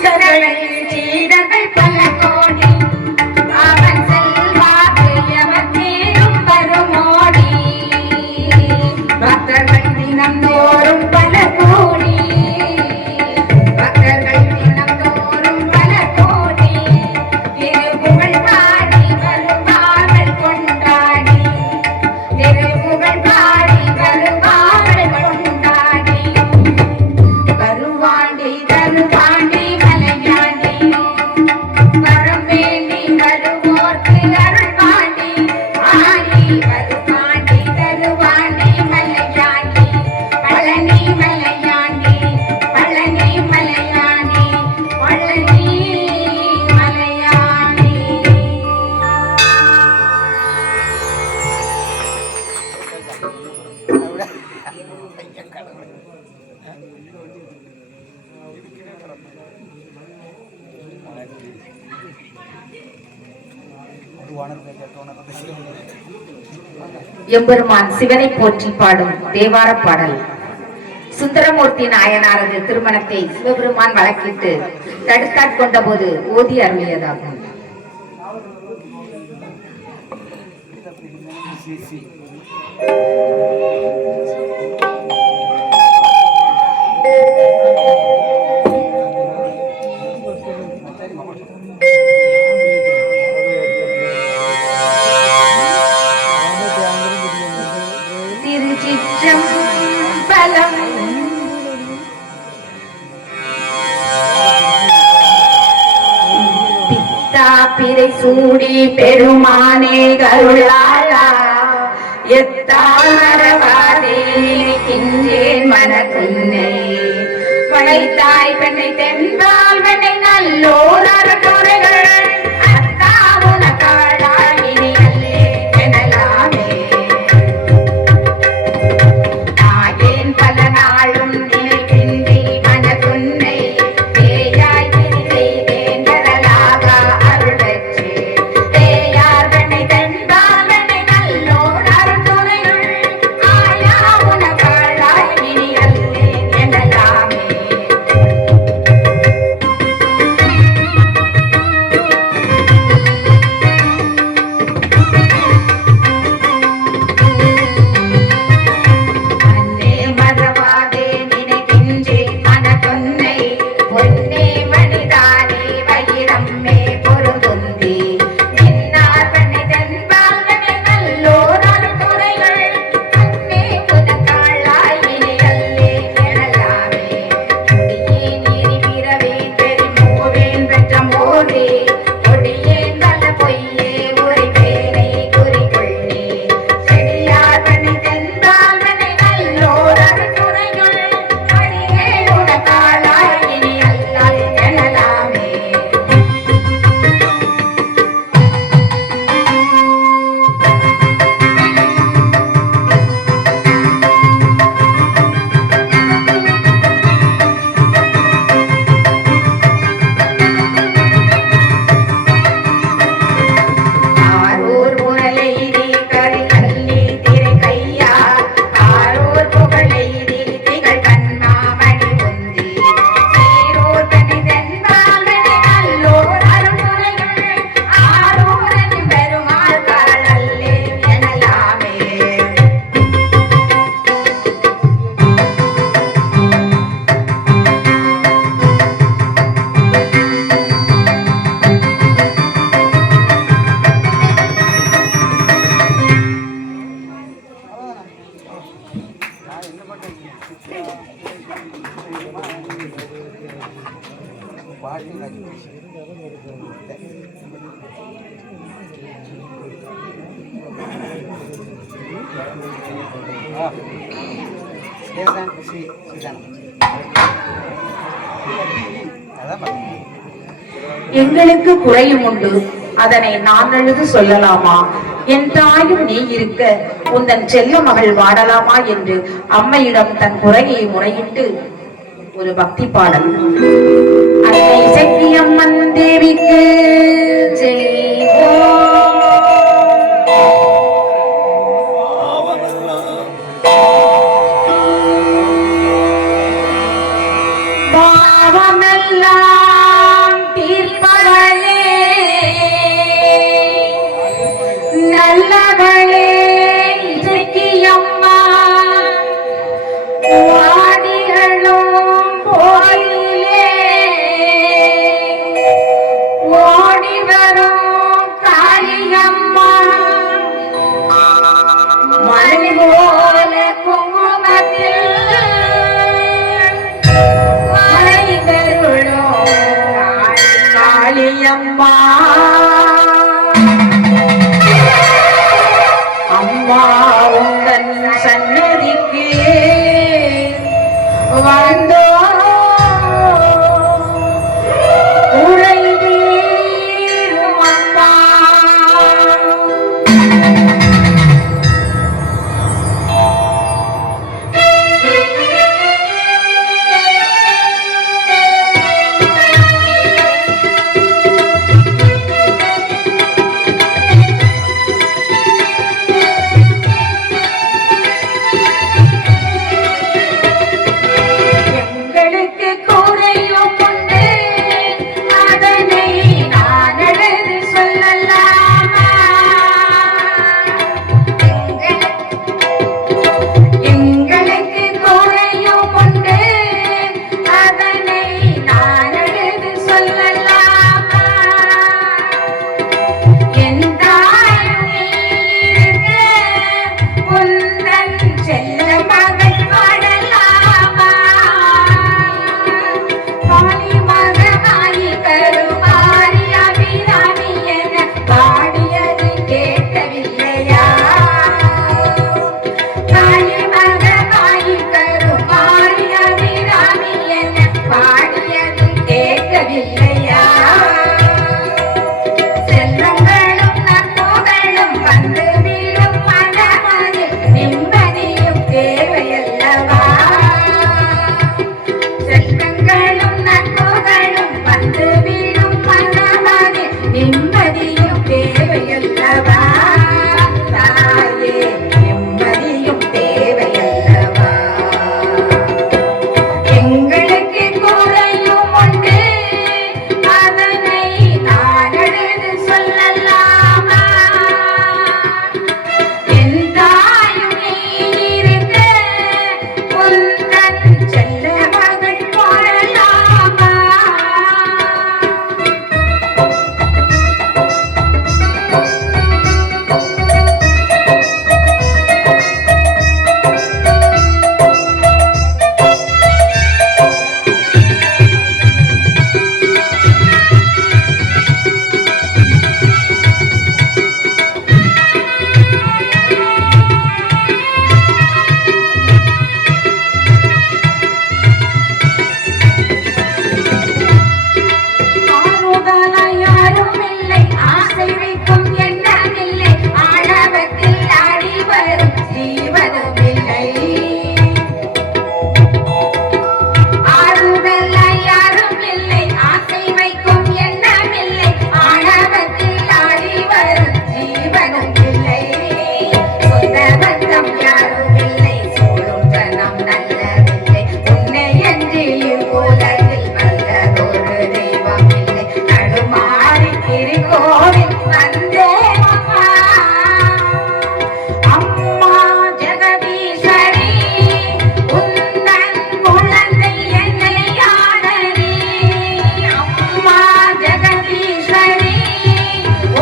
சீடர்கள் பல கோடி அவன் செல்வாக்கு எவத்தேரும் வருமோடி பக்தர்கள் தினந்தோறும் பல கோடி பக்தர்கள் தினந்தோறும் பல கோடி திருப்புகழ் பாடி வருவார்கள் கொண்டாடி திருப்புகழ் பாடி வருவார்கள் கொண்டாடி வருவாண்டி தருவாண்டி மலையாண்டி வரம் வேண்டி வருவோர்க்கு அருள்வாண்டி ஆடி வருவாண்டி தருவாண்டி மலையாண்டி பழனி மலையாண்டி பழனி மலையாண்டி பழனி மலையாண்டி. எம்பெருமான் சிவனை போற்றி பாடும் தேவார பாடல். சுந்தரமூர்த்தி நாயனாரது திருமணத்தை சிவபெருமான் வழக்கிட்டு தடுத்தாட்கொண்ட போது ஓதி அருளியதாகும். திருச்சிற்றம்பலம். பித்தாப்பிரை சூடி பெருமானே கருளாளா எத்தாமரவாதே கின்றேன் மனக்குன்னை வைத்தாய் பெண்ணை தென்பால் வெண்ணை நல்லோர் அறத்துறைகள் அத்தா உனக்காளாயினி அல்லே எனலாமே ஆயேன் பல நாளும் நினைக்கின்றி மனக்குன்னை தேயாய் திரி செய்தேன் வரலாக அருள் பெற்று தேயார் வெண்ணை தென்பால் வெண்ணை நல்லோர் அறத்துறைகள் ஆயா உனக்காளாயினி அல்லே எனலாமே. அன்னே மறவாதே நினைக்கின்றேன் மனக்கொன்னை பொன்னே மணிதானே வைரம்மே பொருதுந்தி நின்னார் பண்ணை தென்பால் வெண்ணை நல்லோர் அருள்துறைகள் அன்னே உனக்காளாய் இனி அல்லே எனலாமே கொடியே நீரி பிறவேன் பெருமோவேன் பெற்ற மோரே கொடியேன் பல பொய்யே உரைப்பேனை குறிக்கொள்ளே செடியார் பண்ணை தென்பால் வெண்ணை நல்லோர் அருள்துறைகள் அடியே உனக்காளாய் இனி அல்லால் எனலாமே. ஆரூர் முரலைதி கரிகல்லி திரை கையா ஆரூர் புகழைதி திகழ் கண்மாமணி உந்தி சீரூர் தனி தென்பால் வெண்ணை நல்லோர் அருள்துறைகள் ஆரூரன் பெருமாள் காளல்லே எனலாமே. எங்களுக்கு குறையும் உண்டு, அதனை நான் அழுது சொல்லலாமா? என் தாயும் நீ இருக்க உந்தன் செல்ல மகள் வாடலாமா என்று அம்மையிடம் தன் குறையை முறையிட்டு ஒரு பக்தி பாடல். அன்னை சக்தியம்மன் தேவிக்கு ஜெய். பாவமெல்லாம் வந்தோ உறைதீரும் அம்மா. எங்களுக்கு குறையும் உண்டு, அதனை நான் எழுதி சொல்லலாமா? எங்களுக்கு குறையும் உண்டு, அதனை நான் எழுதி சொல்லலாமா? என் தாயும் நீ இருக்க, உந்தன் செல்ல மகள் பாடலாமா? காளி மகமாயி கருமாரி அபிராமி என பாடியது கேட்கவில்லையா? காளி மகமாயி கருமாரி அபிராமி என பாடியது கேட்கவில்லையா? செல்வங்களும் நற்புகழும் வந்து விடும் மனமதில் நிம்மதியும் தேவையல்லவா? செல்வங்களும் நற்புகழும் வந்து விடும் மனமதில் நிம்மதியும் தேவையல்லவா? தாயே நிம்மதியும் தேவையல்லவா? எங்களுக்கு குறையும் உண்டு, அதனை நான் எழுதி சொல்லலாமா? என் தாயும் நீ இருக்க, உந்தன் செல்ல மகள் பாடலாமா? ஆறுதலாய் யாரும் இல்லை, ஆசை வைக்கும் எண்ணமில்லை, ஆழவத்தில் ஆடி வரும் ஜீவனும் இல்லை. ஆறுதலாய் யாரும் இல்லை, ஆசை வைக்கும் எண்ணமில்லை, ஆழவத்தில் ஆடி வரும் ஜீவனும் இல்லை. சொந்த பந்தம் யாரும் இல்லை, சூழும் ஜனம் நல்லதில்லை, உன்னை அன்றி இவ்வுலகில் வல்லதொரு தெய்வம் இல்லை. நடுமாறி திருக்கோவில் வந்தேன் அம்மா. அம்மா ஜெகதீஸ்வரி, உந்தன் குழந்தை என்னை ஆனரி. அம்மா ஜெகதீஸ்வரி,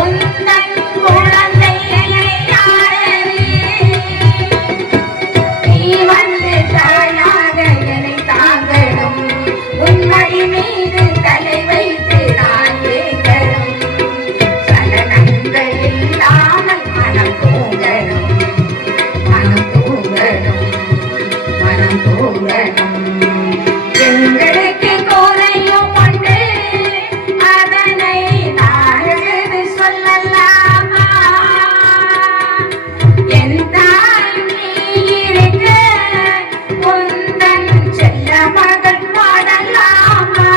உந்தன் குழந்தை என்னை ஆனரி. நீ வந்து தாயாக என்னை தாங்கணும், உன்மடி மீது தலை வைத்து நான் ஏங்கணும். சலனங்கள் இல்லாமல் மனம் தூங்கணும், மனம் தூங்கணும், மனம் தூங்கணும். எங்களுக்கு குறையும் உண்டு, அதனை நான் எழுதி சொல்லலாமா? என் தாயும் நீ இருக்க, உந்தன் செல்ல மகள் பாடலாமா?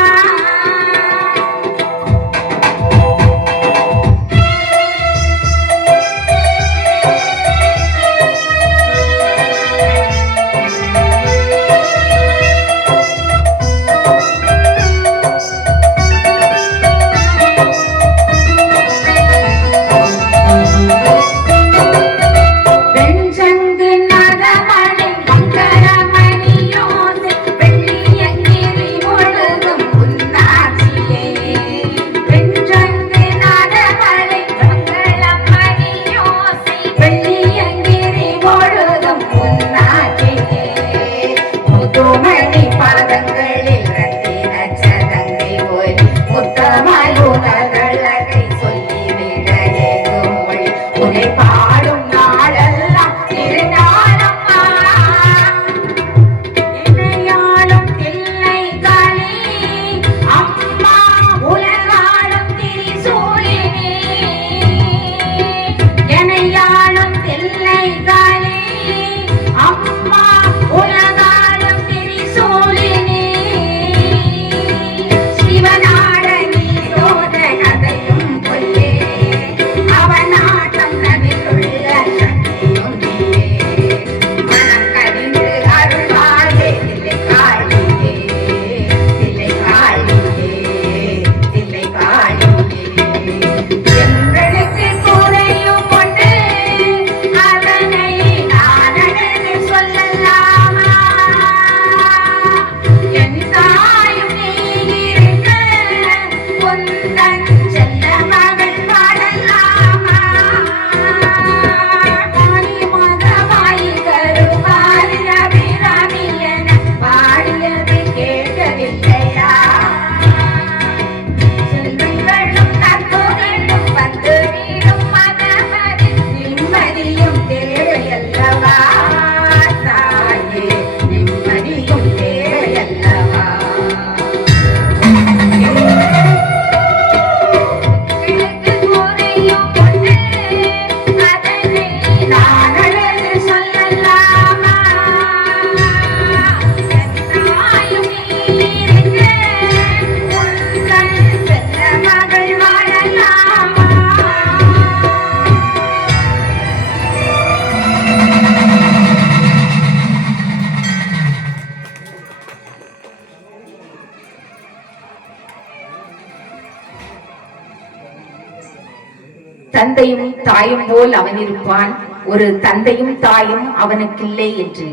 தந்தையும் தாயும் போல் அவன் இருப்பான், ஒரு தந்தையும் தாயும் அவனுக்கில்லை என்று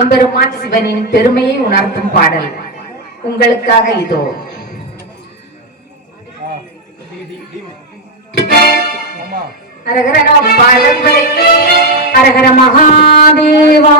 எம்பெருமான் சிவனின் பெருமையை உணர்த்தும் பாடல் உங்களுக்காக இதோ. அரகர நம பார்வதி, அரகர மகாதேவா.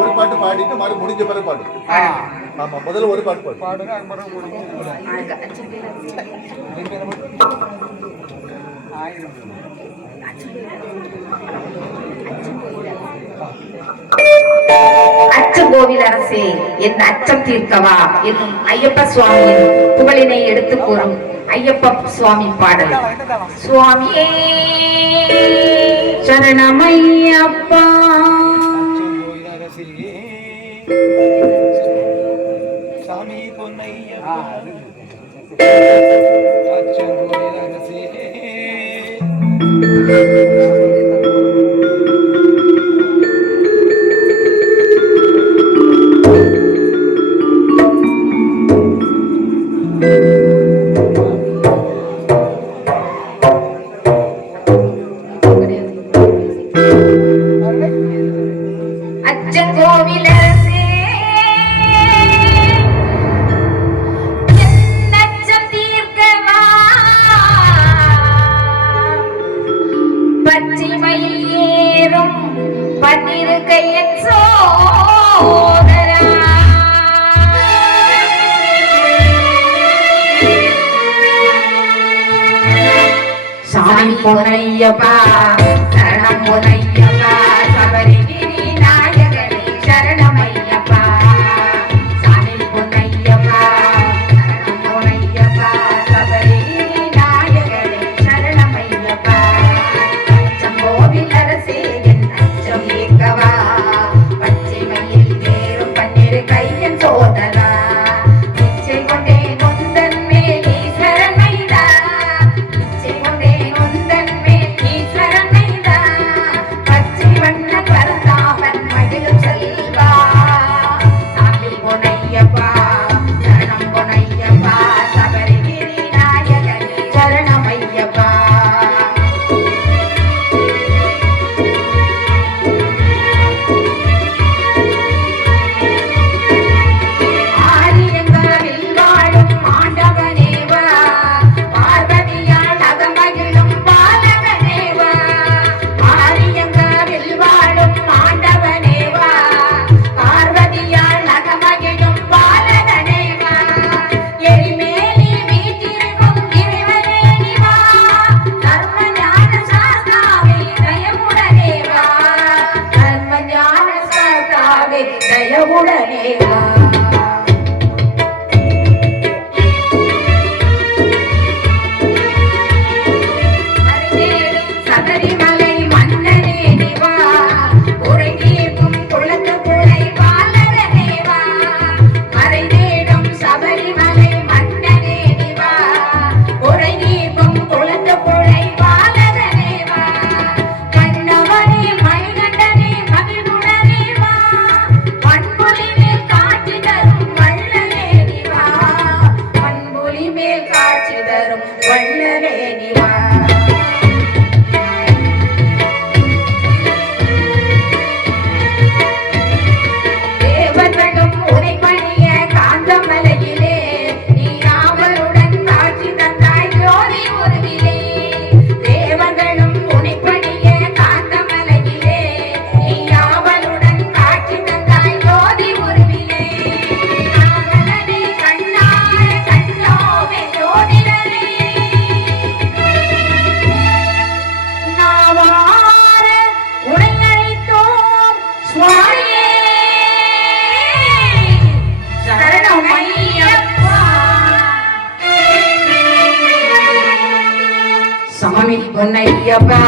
ஒரு பாட்டு பாடிட்டு மறு முடிஞ்ச பிறகு பாடு. ஆமா, முதல்ல ஒரு பாட்டு பாடு. பாடுங்க. அச்சங்கோவில் அரசே, என் அச்சம் தீர்க்கவா என்னும் ஐயப்ப சுவாமியின் புகழினை எடுத்து கூறும் ஐயப்ப சுவாமி பாடல். சுவாமியே சரணமையப்பா. சாமி பொன்னையா சாமி பொன்னையப்பா சரணம் பொன்னையப்பா சபரிகிரி நாயகனே சரணமையப்பா. சாமி பொன்னையப்பா சரணம் பொன்னையப்பா சபரிகிரி நாயகனே சரணமையப்பா. அச்சங்கோவில் அரசே என் அச்சம் நீக்கவா, பச்சை மயில் ஏறும் பன்னிரு கையன் சோதரா. பிச்சை கொண்டே நொந்தன் மேல் ஈஸ்வரனைதா, பிச்சை கொண்டே நொந்தன் மேல் ஈஸ்வரனைதா. பச்சை வண்ண பரந்தாமன் மகிழும் செல்வா. சாமி பொன்னையப்பா சரணம் பொன்னையப்பா சபரிகிரி நாயகனே சரணமையப்பா. ஆரியங்காவில் வாழும் ஆண்டவனேவா, பார்வதியால் அகமகிழும் பாலகனேவா. ஆரியங்காவில் வாழும் ஆண்டவனேவா, பார்வதியால் அகமகிழும் பாலகனேவா. எரிமேலி வீற்றிருக்கும் இறைவனே நீவா, தர்ம ஞான சாஸ்தாவே தயவுடனேவா. தர்ம ஞான சாஸ்தாவே தயவுடனேவா. மறைநேடும் சபரிமலை மன்னனே நீவா, குறை தீர்க்கும் குளத்து புழை பாலகனேவா. மறைநேடும் சபரிமலை மன்னனே நீவா, குறை தீர்க்கும் குளத்து புழை பாலகனேவா. கண்ணவனே மணிகண்டனே மகிழ்வுடனேவா, பண்புலி மேல் காட்சி தரும் வள்ளலே நீவா. பண்புலி மேல் காட்சி தரும் வள்ளலே நீவா. தேவர்களும் உனை பணிய காந்தமலையிலே, நீ ஆவலுடன் காட்சி தந்தாய் ஜோதி உருவிலே. தேவர்களும் உனை பணிய காந்தமலையிலே, நீ ஆவலுடன் காட்சி தந்தாய் ஜோதி உருவிலே. நாவலனே கண்ணார கண்டோமே ஜோதிடனே, நாவார உனை அழைத்தோம் சுவாமியே சரணமையப்பா. சாமி பொன்னையப்பா